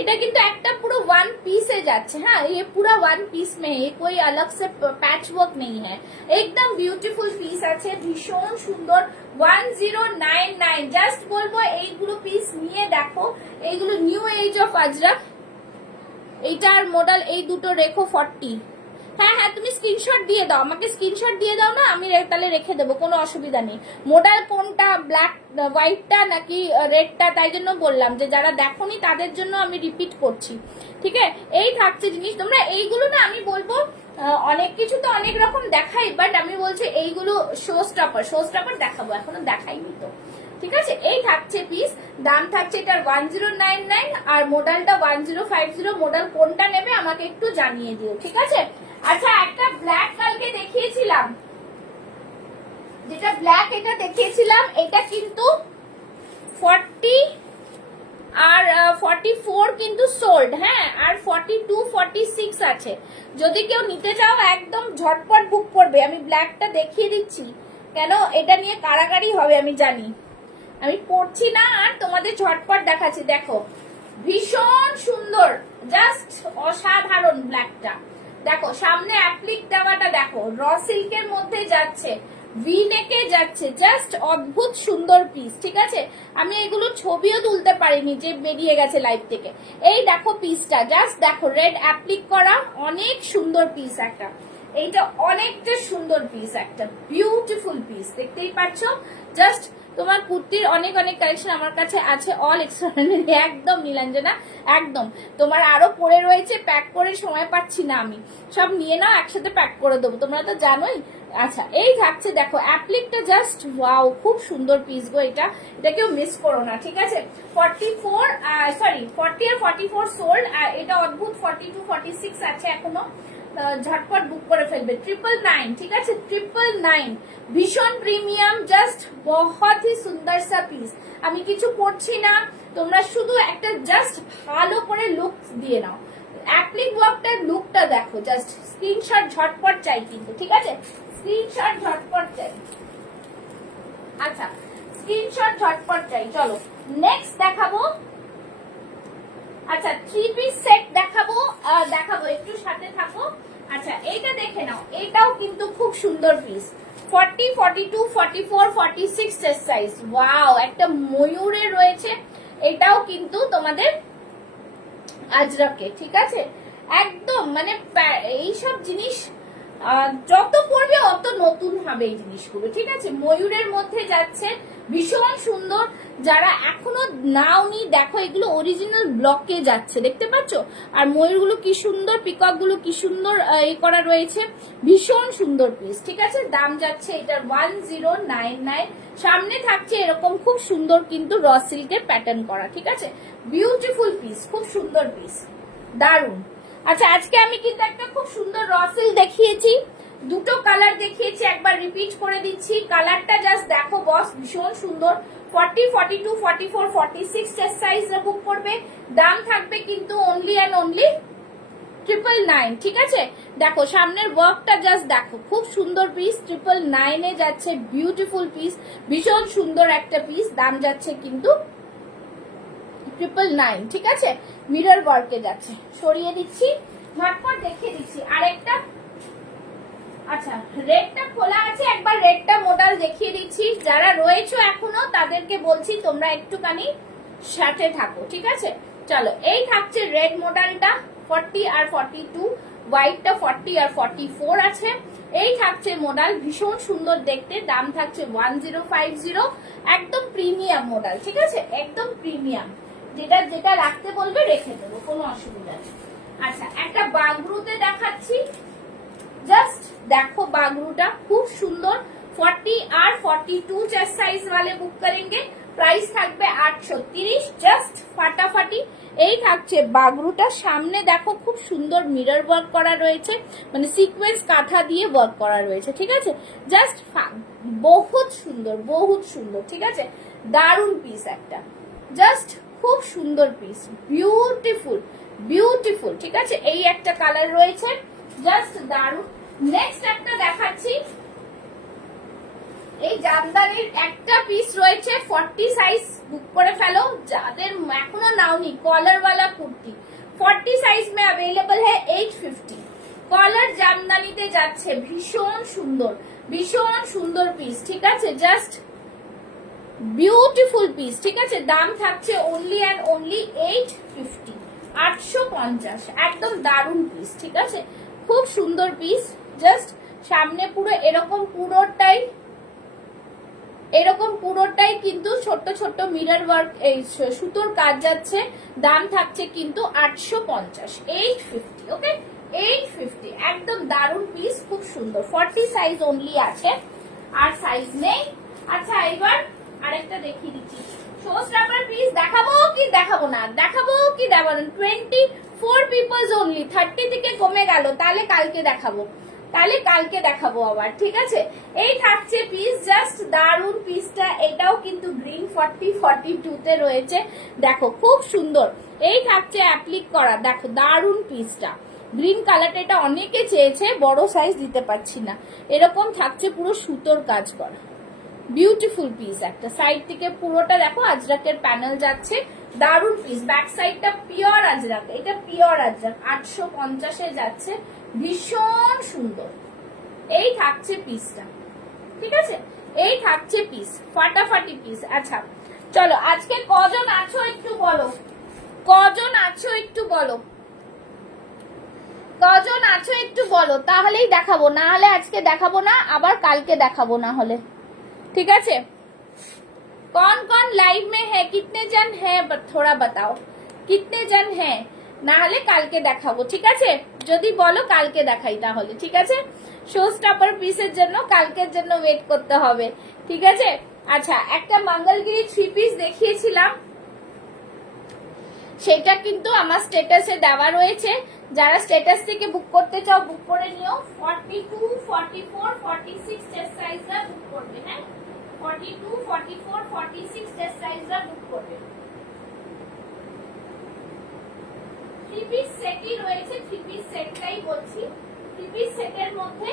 এটা কিন্তু একটা পুরো ওয়ান পিসে যাচ্ছে, হ্যাঁ। ये पूरा वन पीस में है, कोई अलग से पैच वर्क नहीं है, एकदम ब्यूटीफुल পিস আছে, ভীষণ সুন্দর। 1099, জাস্ট বলবো এইগুলো পিস নিয়ে দেখো, এইগুলো নিউ এজ অফ আজরাক, এইটার মডেল এই দুটো রেখো 40। হ্যাঁ হ্যাঁ তুমি স্ক্রিনশট দিয়ে দাও, আমাকে স্ক্রিনশট দিয়ে দাও না, আমি তাহলে রেখে দেবো, কোনো অসুবিধা নেই। মডেল কোনটা, ব্ল্যাক হোয়াইটটা নাকি রেডটা, তাই জন্য বললাম যে যারা দেখোনি তাদের জন্য আমি রিপিট করছি, ঠিক আছে। এই থাকছে জিনিস, তোমরা এইগুলো না, আমি বলবো অনেক কিছু তো অনেক রকম দেখাই, বাট আমি বলছি এইগুলো শো স্টপার দেখাবো, এখনো দেখাইনি তো, ঠিক আছে। এই থাকছে পিস, দাম থাকছে এটার 1099 আর মডেলটা 1050। মডেল কোনটা নেবে আমাকে একটু জানিয়ে দিও, ঠিক আছে। আচ্ছা একটা ব্ল্যাক কালকে দেখিয়েছিলাম, যেটা ব্ল্যাক এটা দেখিয়েছিলাম, এটা কিন্তু 40 আর 44 কিন্তু সোল্ড, হ্যাঁ। আর 42, 46 আছে, যদি কেউ নিতে চাও একদম ঝটপট বুক করবে। আমি ব্ল্যাকটা দেখিয়ে দিচ্ছি, কেন এটা নিয়ে কারাকারি হবে আমি জানি, আমি পড়ছি না আর তোমাদের ঝটপট দেখাচ্ছি। দেখো ভীষণ সুন্দর, জাস্ট অসাধারণ ব্ল্যাকটা। দেখো সামনে অ্যাপ্লিক দেওয়াটা দেখো, র সিল্কের মধ্যে যাচ্ছে, ভি নেকে যাচ্ছে, জাস্ট অদ্ভুত সুন্দর পিস, ঠিক আছে। আমি এগুলো ছবিও তুলতে পারিনি যে বেরিয়ে গেছে লাইভ থেকে। এই দেখো পিসটা, জাস্ট দেখো, রেড অ্যাপ্লিক করা, অনেক সুন্দর পিস একটা, এইটা অনেকটা সুন্দর পিস, একটা বিউটিফুল পিস, দেখতেই পাচ্ছ। জাস্ট তোমার কুর্তির অনেক অনেক কালেকশন আমার কাছে আছে, অল এক্সট্রাঅর্ডিনারি, একদম নীলাঞ্জনা, একদম। তোমার আরো পড়ে রয়েছে, প্যাক করে সময় পাচ্ছি না আমি, সব নিয়ে নাও একসাথে প্যাক করে দেবো, তোমরা তো জানোই। আচ্ছা এই থাকছে দেখো অ্যাপ্লিকটা, জাস্ট ওয়াও, খুব সুন্দর পিস গো, এটা কেউ মিস করো না, ঠিক আছে। 44 সরি 40 আর 44 সোল্ড, এটা অদ্ভুত 42, 46 আছে এখনো, ঝটপট বুক করে ফেলবে। 999, ঠিক আছে, 999, ভীষণ প্রিমিয়াম, জাস্ট বহুত হি সুন্দর সা পিস। আমি কিছু করছি না, তোমরা শুধু একটা জাস্ট ভালো করে লুক দিয়ে নাও, অ্যাপ্লিক ওয়ার্কটার লুকটা দেখো, জাস্ট স্ক্রিনশট ঝটপট চাই কিন্তু, ঠিক আছে, স্ক্রিনশট ঝটপট চাই। আচ্ছা স্ক্রিনশট ঝটপট চাই। চলো নেক্সট দেখাবো, আচ্ছা 3 পিস সেট দেখাবো, একটু সাথে থাকো। আচ্ছা এইটা দেখে নাও, এটাও কিন্তু খুব সুন্দর পিস, 40, 42, 44, 46 সাইজ, ওয়াও, একটা ময়ূরের রয়েছে, এটাও কিন্তু তোমাদের আজরাকে, ঠিক আছে। একদম মানে এইসব জিনিস যত পড়বে অত নতুন হবে এই জিনিসগুলো, ঠিক আছে। ময়ূরের মধ্যে যাচ্ছে, ভীষণ সুন্দর। যারা এখনো নাওনি দেখো, এগুলো অরিজিনাল ব্লকে যাচ্ছে, দেখতে পাচ্ছ। আর ময়ূরগুলো কি সুন্দর, পিকক গুলো কি সুন্দর এই করা রয়েছে, ভীষণ সুন্দর পিস, ঠিক আছে। দাম যাচ্ছে এটার 1099। সামনে থাকছে এরকম খুব সুন্দর কিন্তু র সিল্কের প্যাটার্ন করা, ঠিক আছে, বিউটিফুল পিস, খুব সুন্দর পিস, দারুন। আচ্ছা আজকে আমি কিন্তু একটা খুব সুন্দর র সিল্ক দেখিয়েছি, দুটো কালার দেখিয়েছি, একবার রিপিট করে দিচ্ছি। কালারটা জাস্ট দেখো বস, ভীষণ সুন্দর। 40, 42, 44, 46 সাইজ বুক করবে, দাম থাকবে কিন্তু অনলি অ্যান্ড অনলি 999, ঠিক আছে। দেখো সামনের ওয়ার্কটা জাস্ট দেখো, খুব সুন্দর পিস, 999 এ যাচ্ছে, বিউটিফুল পিস, ভীষণ সুন্দর একটা পিস, দাম যাচ্ছে কিন্তু 999, ঠিক আছে। মিরর ওয়ার্কে যাচ্ছে, সরিয়ে দিচ্ছি, ঝটপট দেখিয়ে দিচ্ছি আরেকটা। আচ্ছা রেডটা খোলা আছে, একবার রেডটা মডেল দেখিয়ে দিচ্ছি। যারা রয়েছে এখনো তাদেরকে বলছি তোমরা একটুখানি সাথে থাকো, ঠিক আছে। চলো এই থাকছে রেড মডেলটা, 40 আর 42, হোয়াইটটা 40 আর 44 আছে। এই থাকছে মডেল, ভীষণ সুন্দর দেখতে, দাম থাকছে 1050, একদম প্রিমিয়াম মডেল, ঠিক আছে, একদম প্রিমিয়াম, যেটা যেটা রাখতে বলবে রেখে দেবো, কোনো অসুবিধা নেই। আচ্ছা, একটা বাগরুতে দেখাচ্ছি, জাস্ট দেখো বাগরুটা খুব সুন্দর, 40 আর 42 চেস্ট সাইজ वाले বুক करेंगे, প্রাইস থাকবে 830, জাস্ট ফাটাফাটি। এই থাকছে বাগরুটা, সামনে দেখো খুব সুন্দর মিরর ওয়ার্ক করা রয়েছে, মানে সিকোয়েন্স কাঁথা দিয়ে ওয়ার্ক করা রয়েছে, ঠিক আছে, জাস্ট বহুত সুন্দর, বহুত সুন্দর, ঠিক আছে, দারুন পিস একটা, জাস্ট খুব সুন্দর পিস, বিউটিফুল বিউটিফুল, ঠিক আছে। এই একটা কালার রয়েছে, জাস্ট দারুন। নেক্সট একটা দেখাচ্ছি, এই জামদানির একটা পিস রয়েছে 40 সাইজ, বুক করে ফেলো যাদের এখনো নাওনি, কলার वाला কুর্তি 40 সাইজ में अवेलेबल है 850, কলার জামদানিতে যাচ্ছে, ভীষণ সুন্দর, ভীষণ সুন্দর পিস, ঠিক আছে, জাস্ট বিউটিফুল পিস, ঠিক আছে, দাম থাকছে অনলি অ্যান্ড অনলি 850, 850, একদম দারুন পিস, ঠিক আছে, খুব সুন্দর পিস, জাস্ট সামনে পুরো এরকম পুরোটাই কিন্তু ছোট ছোট মিরর ওয়ার্ক, এই সুতোর কাজ যাচ্ছে, দাম থাকছে কিন্তু 850, 850, ওকে, 850, একদম দারুন পিস, খুব সুন্দর, 40 সাইজ অনলি আছে, আর সাইজ নেই। আচ্ছা, এবার আরেকটা দেখিয়ে দিচ্ছি, শো স্টপার পিস দেখাবো কি দেখাবো না, দেখাবো কি দেখাবো না, 24 পিপলস অনলি, 30 থেকে কমে গেল, তাহলে কালকে দেখাবো, তাহলে কালকে দেখাবো আবার, ঠিক আছে। এই থাকছে পিস, জাস্ট দারুন পিসটা, এটাও কিন্তু গ্রিন 40 42 তে রয়েছে, দেখো খুব সুন্দর, এই থাকছে অ্যাপ্লিক করা, দেখো দারুন পিসটা, গ্রিন কালারটা, এটা অনেকে চেয়েছে, বড় সাইজ দিতে পারছি না, এরকম থাকছে পুরো সুতোর কাজ করা, বিউটিফুল পিস একটা, সাইড থেকে পুরোটা দেখো আজরাকের প্যানেল যাচ্ছে, দারুন পিস, ব্যাক সাইডটা পিওর আজরাক, এটা পিওর আজরাক, 850 যাচ্ছে, ভীষণ সুন্দর। এই থাকছে পিসটা, ঠিক আছে, এই থাকছে পিস, ফাটাফাটি পিস। আচ্ছা চলো, আজকে কজন আছো একটু বলো, কজন আছো একটু বলো, কজন আছো একটু বলো, তাহলেই দেখাবো, না হলে আজকে দেখাবো না, আবার কালকে দেখাবো না হলে, ঠিক আছে। कौन कौन लाइव में है, कितने जन है, थोड़ा बताओ कितने जन है, না হলে কালকে দেখাবো, ঠিক আছে, যদি বলো কালকে দেখাই তাহলে, ঠিক আছে, শো স্টপার পিসের জন্য কালকের জন্য ওয়েট করতে হবে, ঠিক আছে। আচ্ছা, একটা মঙ্গলগিরি 3 পিস দেখিয়েছিলাম, সেটা কিন্তু আমার স্ট্যাটাসে দেওয়া রয়েছে, যারা স্ট্যাটাস থেকে বুক করতে চাও বুক করে নিও, 42 44 46 চেস্ট সাইজটা বুক করবে, হ্যাঁ, 42 44 46 চেস্ট সাইজটা বুক করবে। 3 পিস সেটই রয়েছে, 3 পিস সেটটাই বলছি, 3 পিস সেটের মধ্যে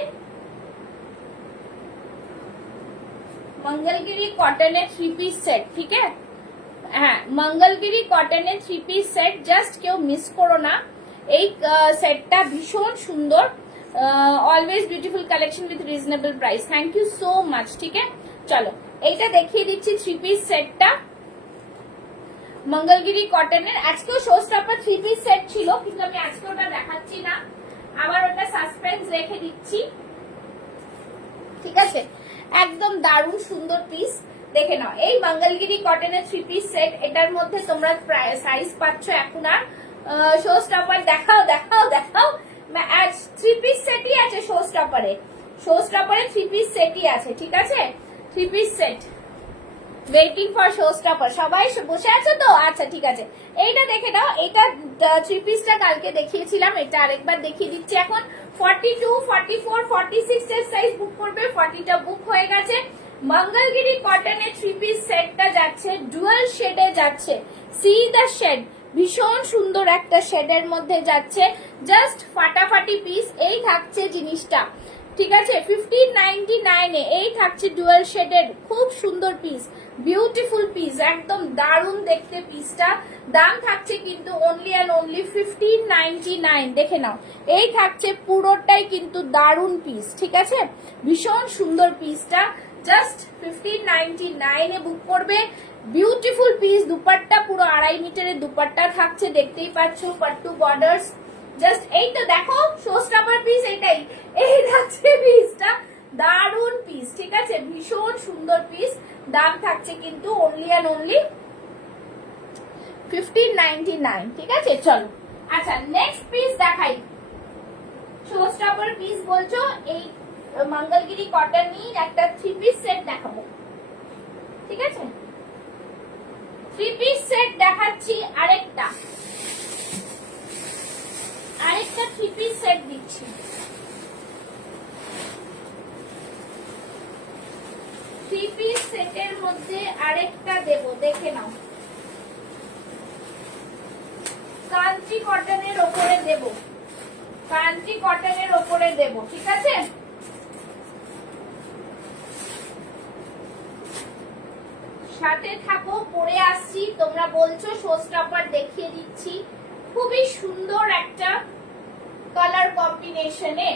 मंगलगिरी कॉटन 3 পিস সেট, ঠিক আছে, হ্যাঁ, Mangalagiri cotton 3 piece set, just কেউ মিস করো না, এই সেটটা ভীষণ সুন্দর, always beautiful collection with reasonable price, thank you so much, ঠিক আছে। চলো, এইটা দেখিয়ে দিচ্ছি 3 পিস সেটটা, मंगलगिरी কটনের, আজকেও শো স্টপার 3 পিস সেট ছিল, কিন্তু আমি আজকে ওটা দেখাচ্ছি না, আবার ওটা সাসপেন্স রেখে দিচ্ছি, ঠিক আছে, একদম দারুণ সুন্দর পিস, দেখে নাও, এই मंगलगिरी কটনের 3 পিস সেট, এটার মধ্যে তোমরা সাইজ পাচ্ছ এখন আর, শো স্টপার দেখাও দেখাও দেখাও, 3 পিস সেটই আছে শো স্টপারে, শো স্টপারে 3 পিস সেটই আছে, ঠিক আছে, 3 piece set, waiting for show stopper, সবাই বসে আছো তো, আচ্ছা ঠিক আছে, এইটা দেখে নাও, এটা 3 পিসটা কালকে দেখিয়েছিলাম, এটা আরেকবার দেখিয়ে দিচ্ছি এখন, 42 44 46 এর সাইজ বুক করবে, 40টা বুক হয়ে গেছে। मंगलगिरी কটনের 3 পিস সেটটা যাচ্ছে, ডুয়াল শেডে যাচ্ছে, সি দ্য শেড, ভীষণ সুন্দর একটা শেডের মধ্যে যাচ্ছে, জাস্ট ফাটাফাটি পিস, এই থাকছে জিনিসটা, ঠিক আছে, 1599 এ এই থাকছে ডুয়াল শেডের, খুব সুন্দর পিস, বিউটিফুল পিস, একদম দারুণ দেখতে পিসটা, দাম থাকছে কিন্তু অনলি অ্যান্ড অনলি 1599, দেখে নাও, এই থাকছে পুরোটাই কিন্তু দারুণ পিস, ঠিক আছে, ভীষণ সুন্দর পিসটা, জাস্ট 1599 এ বুক করবে, বিউটিফুল পিস, দুপাট্টা পুরো 2.5 মিটারের দুপাট্টা থাকছে, দেখতেই পাচ্ছ, পাট্টু বর্ডার্স, জাস্ট এই তো দেখো শো স্টপার পিস, এইটাই এই থাকছে পিসটা, দারুন পিস, ঠিক আছে, ভীষণ সুন্দর পিস। দাম থাকছে কিন্তু অনলি অ্যান্ড অনলি 1599, ঠিক আছে। চলো আচ্ছা নেক্সট পিস দেখাই। শো স্টপার পিস বলছো, এই মঙ্গলগিরি কটন নিয়ে একটা 3 পিস সেট দেখাবো, ঠিক আছে। 3 পিস সেট দেখাচ্ছি, আরেকটা 3 পিস সেট দিচ্ছি। 3 পিস সেটের মধ্যে আরেকটা দেব, দেখে নাও। কাঞ্চি কটনের ওপরে দেব, কাঞ্চি কটনের ওপরে দেব, ঠিক আছে। সাথে থাকো, পরে আসছি। তোমরা বলছো শো স্টপার দেখিয়ে দিচ্ছি, খুবই সুন্দর একটা কালার কম্বিনেশনে।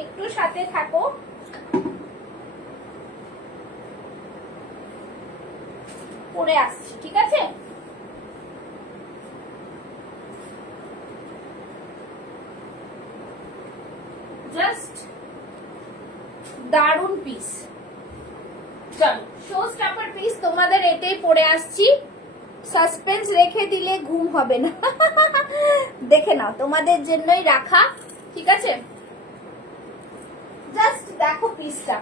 একটু সাথে থাকো, পরে আসছি, ঠিক আছে। জাস্ট দারুন পিস। চলো শো স্টপার পিস তোমাদের এটাই পরে আসছি। সাসপেন্স রেখে দিলে ঘুম হবে না। দেখে নাও, তোমাদের জন্যই রাখা, ঠিক আছে। জাস্ট দেখো পিসটা,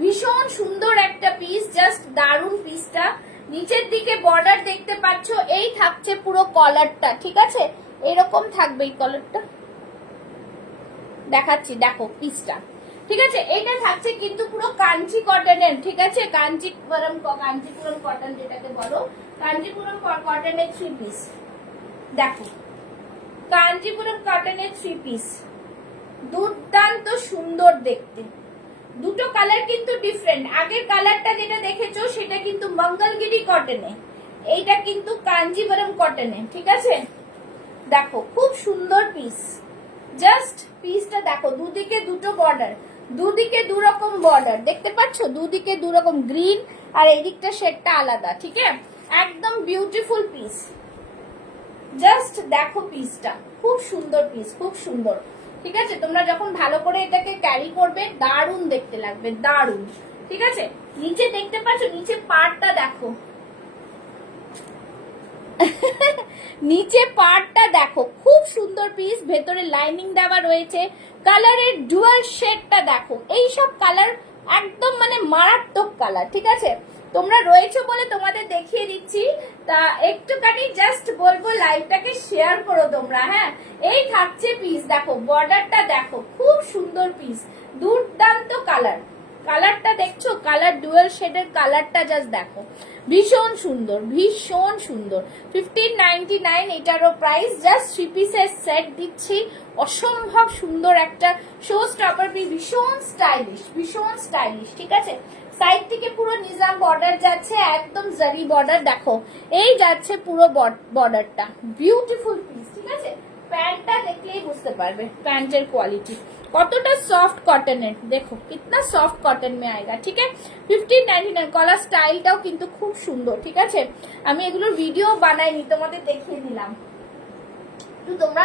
ভীষণ সুন্দর একটা পিস, জাস্ট দারুন পিসটা। নিচের দিকে বর্ডার দেখতে পাচ্ছ, এই থাকছে পুরো কলারটা, ঠিক আছে। এরকম থাকবে এই কলারটা, দেখাচ্ছি, দেখো পিসটা, ঠিক আছে। এটা থাকছে কিন্তু পুরো কাঞ্চি কটনের, ঠিক আছে, কাঞ্চিপুরম কটন যেটাকে বলো, কাঞ্চিপুরম কটনের 3 পিস। দেখো কাঞ্চিপুরম কটনের 3 পিস, দুর্দান্ত সুন্দর দেখতে। দুটো কালার কিন্তু ডিফারেন্ট। আগের কালারটা যেটা দেখেছো সেটা কিন্তু মঙ্গলগিরি কটনে, এইটা কিন্তু কাঞ্চিপুরম কটনে, ঠিক আছে। দেখো খুব সুন্দর পিস, জাস্ট পিসটা দেখো, দুদিকে দুটো বর্ডার, দুদিকে দু রকম বর্ডার দেখতে পাচ্ছ, দুদিকে দু রকম গ্রিন, আর এই দিকটা শেডটা আলাদা, ঠিক আছে। একদম বিউটিফুল পিস, জাস্ট দেখো পিসটা, খুব সুন্দর পিস, খুব সুন্দর, ঠিক আছে। তোমরা যখন ভালো করে এটাকে ক্যারি করবে দারুণ দেখতে লাগবে, দারুণ, ঠিক আছে। নিচে দেখতে পাচ্ছ, নিচে পাড়টা দেখো, নিচে পাড়টা দেখো, খুব সুন্দর পিস, ভেতরে লাইনিং দেওয়া রয়েছে, কালারের ডুয়াল শেডটা দেখো, এই সব কালার একদম মানে মারাত্মক কালার, ঠিক আছে। তোমরা রয়েছো বলে তোমাদের দেখিয়ে দিচ্ছি, তা একটুখানি জাস্ট বলবো লাইভটাকে শেয়ার করো তোমরা, হ্যাঁ। এই থাকছে পিস, দেখো বর্ডারটা দেখো, খুব সুন্দর পিস, দুর্দান্ত কালার, কালারটা দেখছো, কালার ডুয়াল শেডের কালারটা জাস্ট দেখো, ভীষণ সুন্দর, ভীষণ সুন্দর। 1599 এটারও প্রাইস। জাস্ট 3 পিসের সেট দিচ্ছি, অসম্ভব সুন্দর একটা শো স্টপার পিস, ভীষণ স্টাইলিশ, ভীষণ স্টাইলিশ, ঠিক আছে। সাইড থেকে পুরো নিজাম বর্ডার যাচ্ছে, একদম জারি বর্ডার, দেখো এই যাচ্ছে পুরো বর্ডারটা, বিউটিফুল পিস, ঠিক আছে। প্যান্টটা দেখলেই বুঝতে পারবে প্যান্টের কোয়ালিটি কতটা সফট কটনের, দেখো কিतना সফট কটন में आएगा, ठीक है। 1599। কলার স্টাইলটাও কিন্তু খুব সুন্দর, ঠিক আছে। আমি এগুলোর ভিডিও বানাইনি, তোমাদের দেখিয়ে দিলাম, তো তোমরা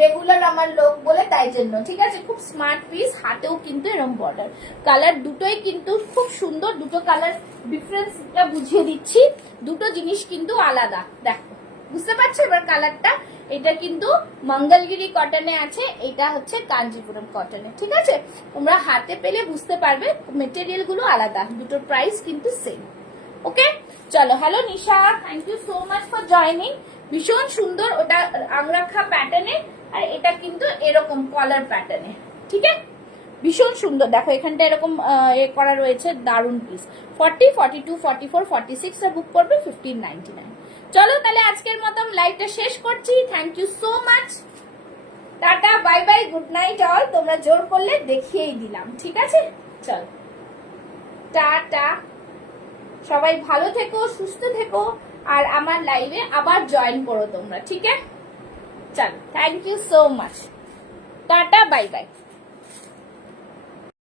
রেগুলার আমার লোক বলে তাই জন্য, ঠিক আছে। খুব স্মার্ট পিস, হাতেও কিন্তু এরকম বর্ডার, কালার দুটোই কিন্তু খুব সুন্দর। দুটো কালার ডিফারেন্সটা বুঝিয়ে দিচ্ছি, দুটো জিনিস কিন্তু আলাদা, দেখো বুঝতে পারছো এবার কালারটা। এটা কিন্তু মঙ্গলগিরি কটনে আছে, এটা হচ্ছে কাঞ্জিপুরম কটনে, ঠিক আছে। তোমরা হাতে পেলে বুঝতে পারবে মেটেরিয়াল গুলো আলাদা, দুটোর প্রাইস কিন্তু সেম, ওকে। চলো, hello Nisha, thank you so much for joining. ভীষণ সুন্দর, ওটা আংরাখা প্যাটার্নে, আর এটা কিন্তু এরকম কলার প্যাটার্নে, ঠিক আছে। ভীষণ সুন্দর, দেখো এখানটা এরকম এ করা রয়েছে, দারুন পিস। 40, 42, 44, 46 এর বুক করবে 1599। চলো তাহলে আজকের মতন লাইভটা শেষ করছি। থ্যাংক ইউ সো মাচ, টাটা, bye bye, good night all. তোমরা জোর করলে দেখিয়েই দিলাম, ঠিক আছে। চলো টাটা, সবাই ভালো থেকো, সুস্থ থেকো, আর আমার লাইভে আবার জয়েন করো তোমরা, ঠিক আছে। চলো, থ্যাংক ইউ সো মাচ, টাটা, বাই বাই।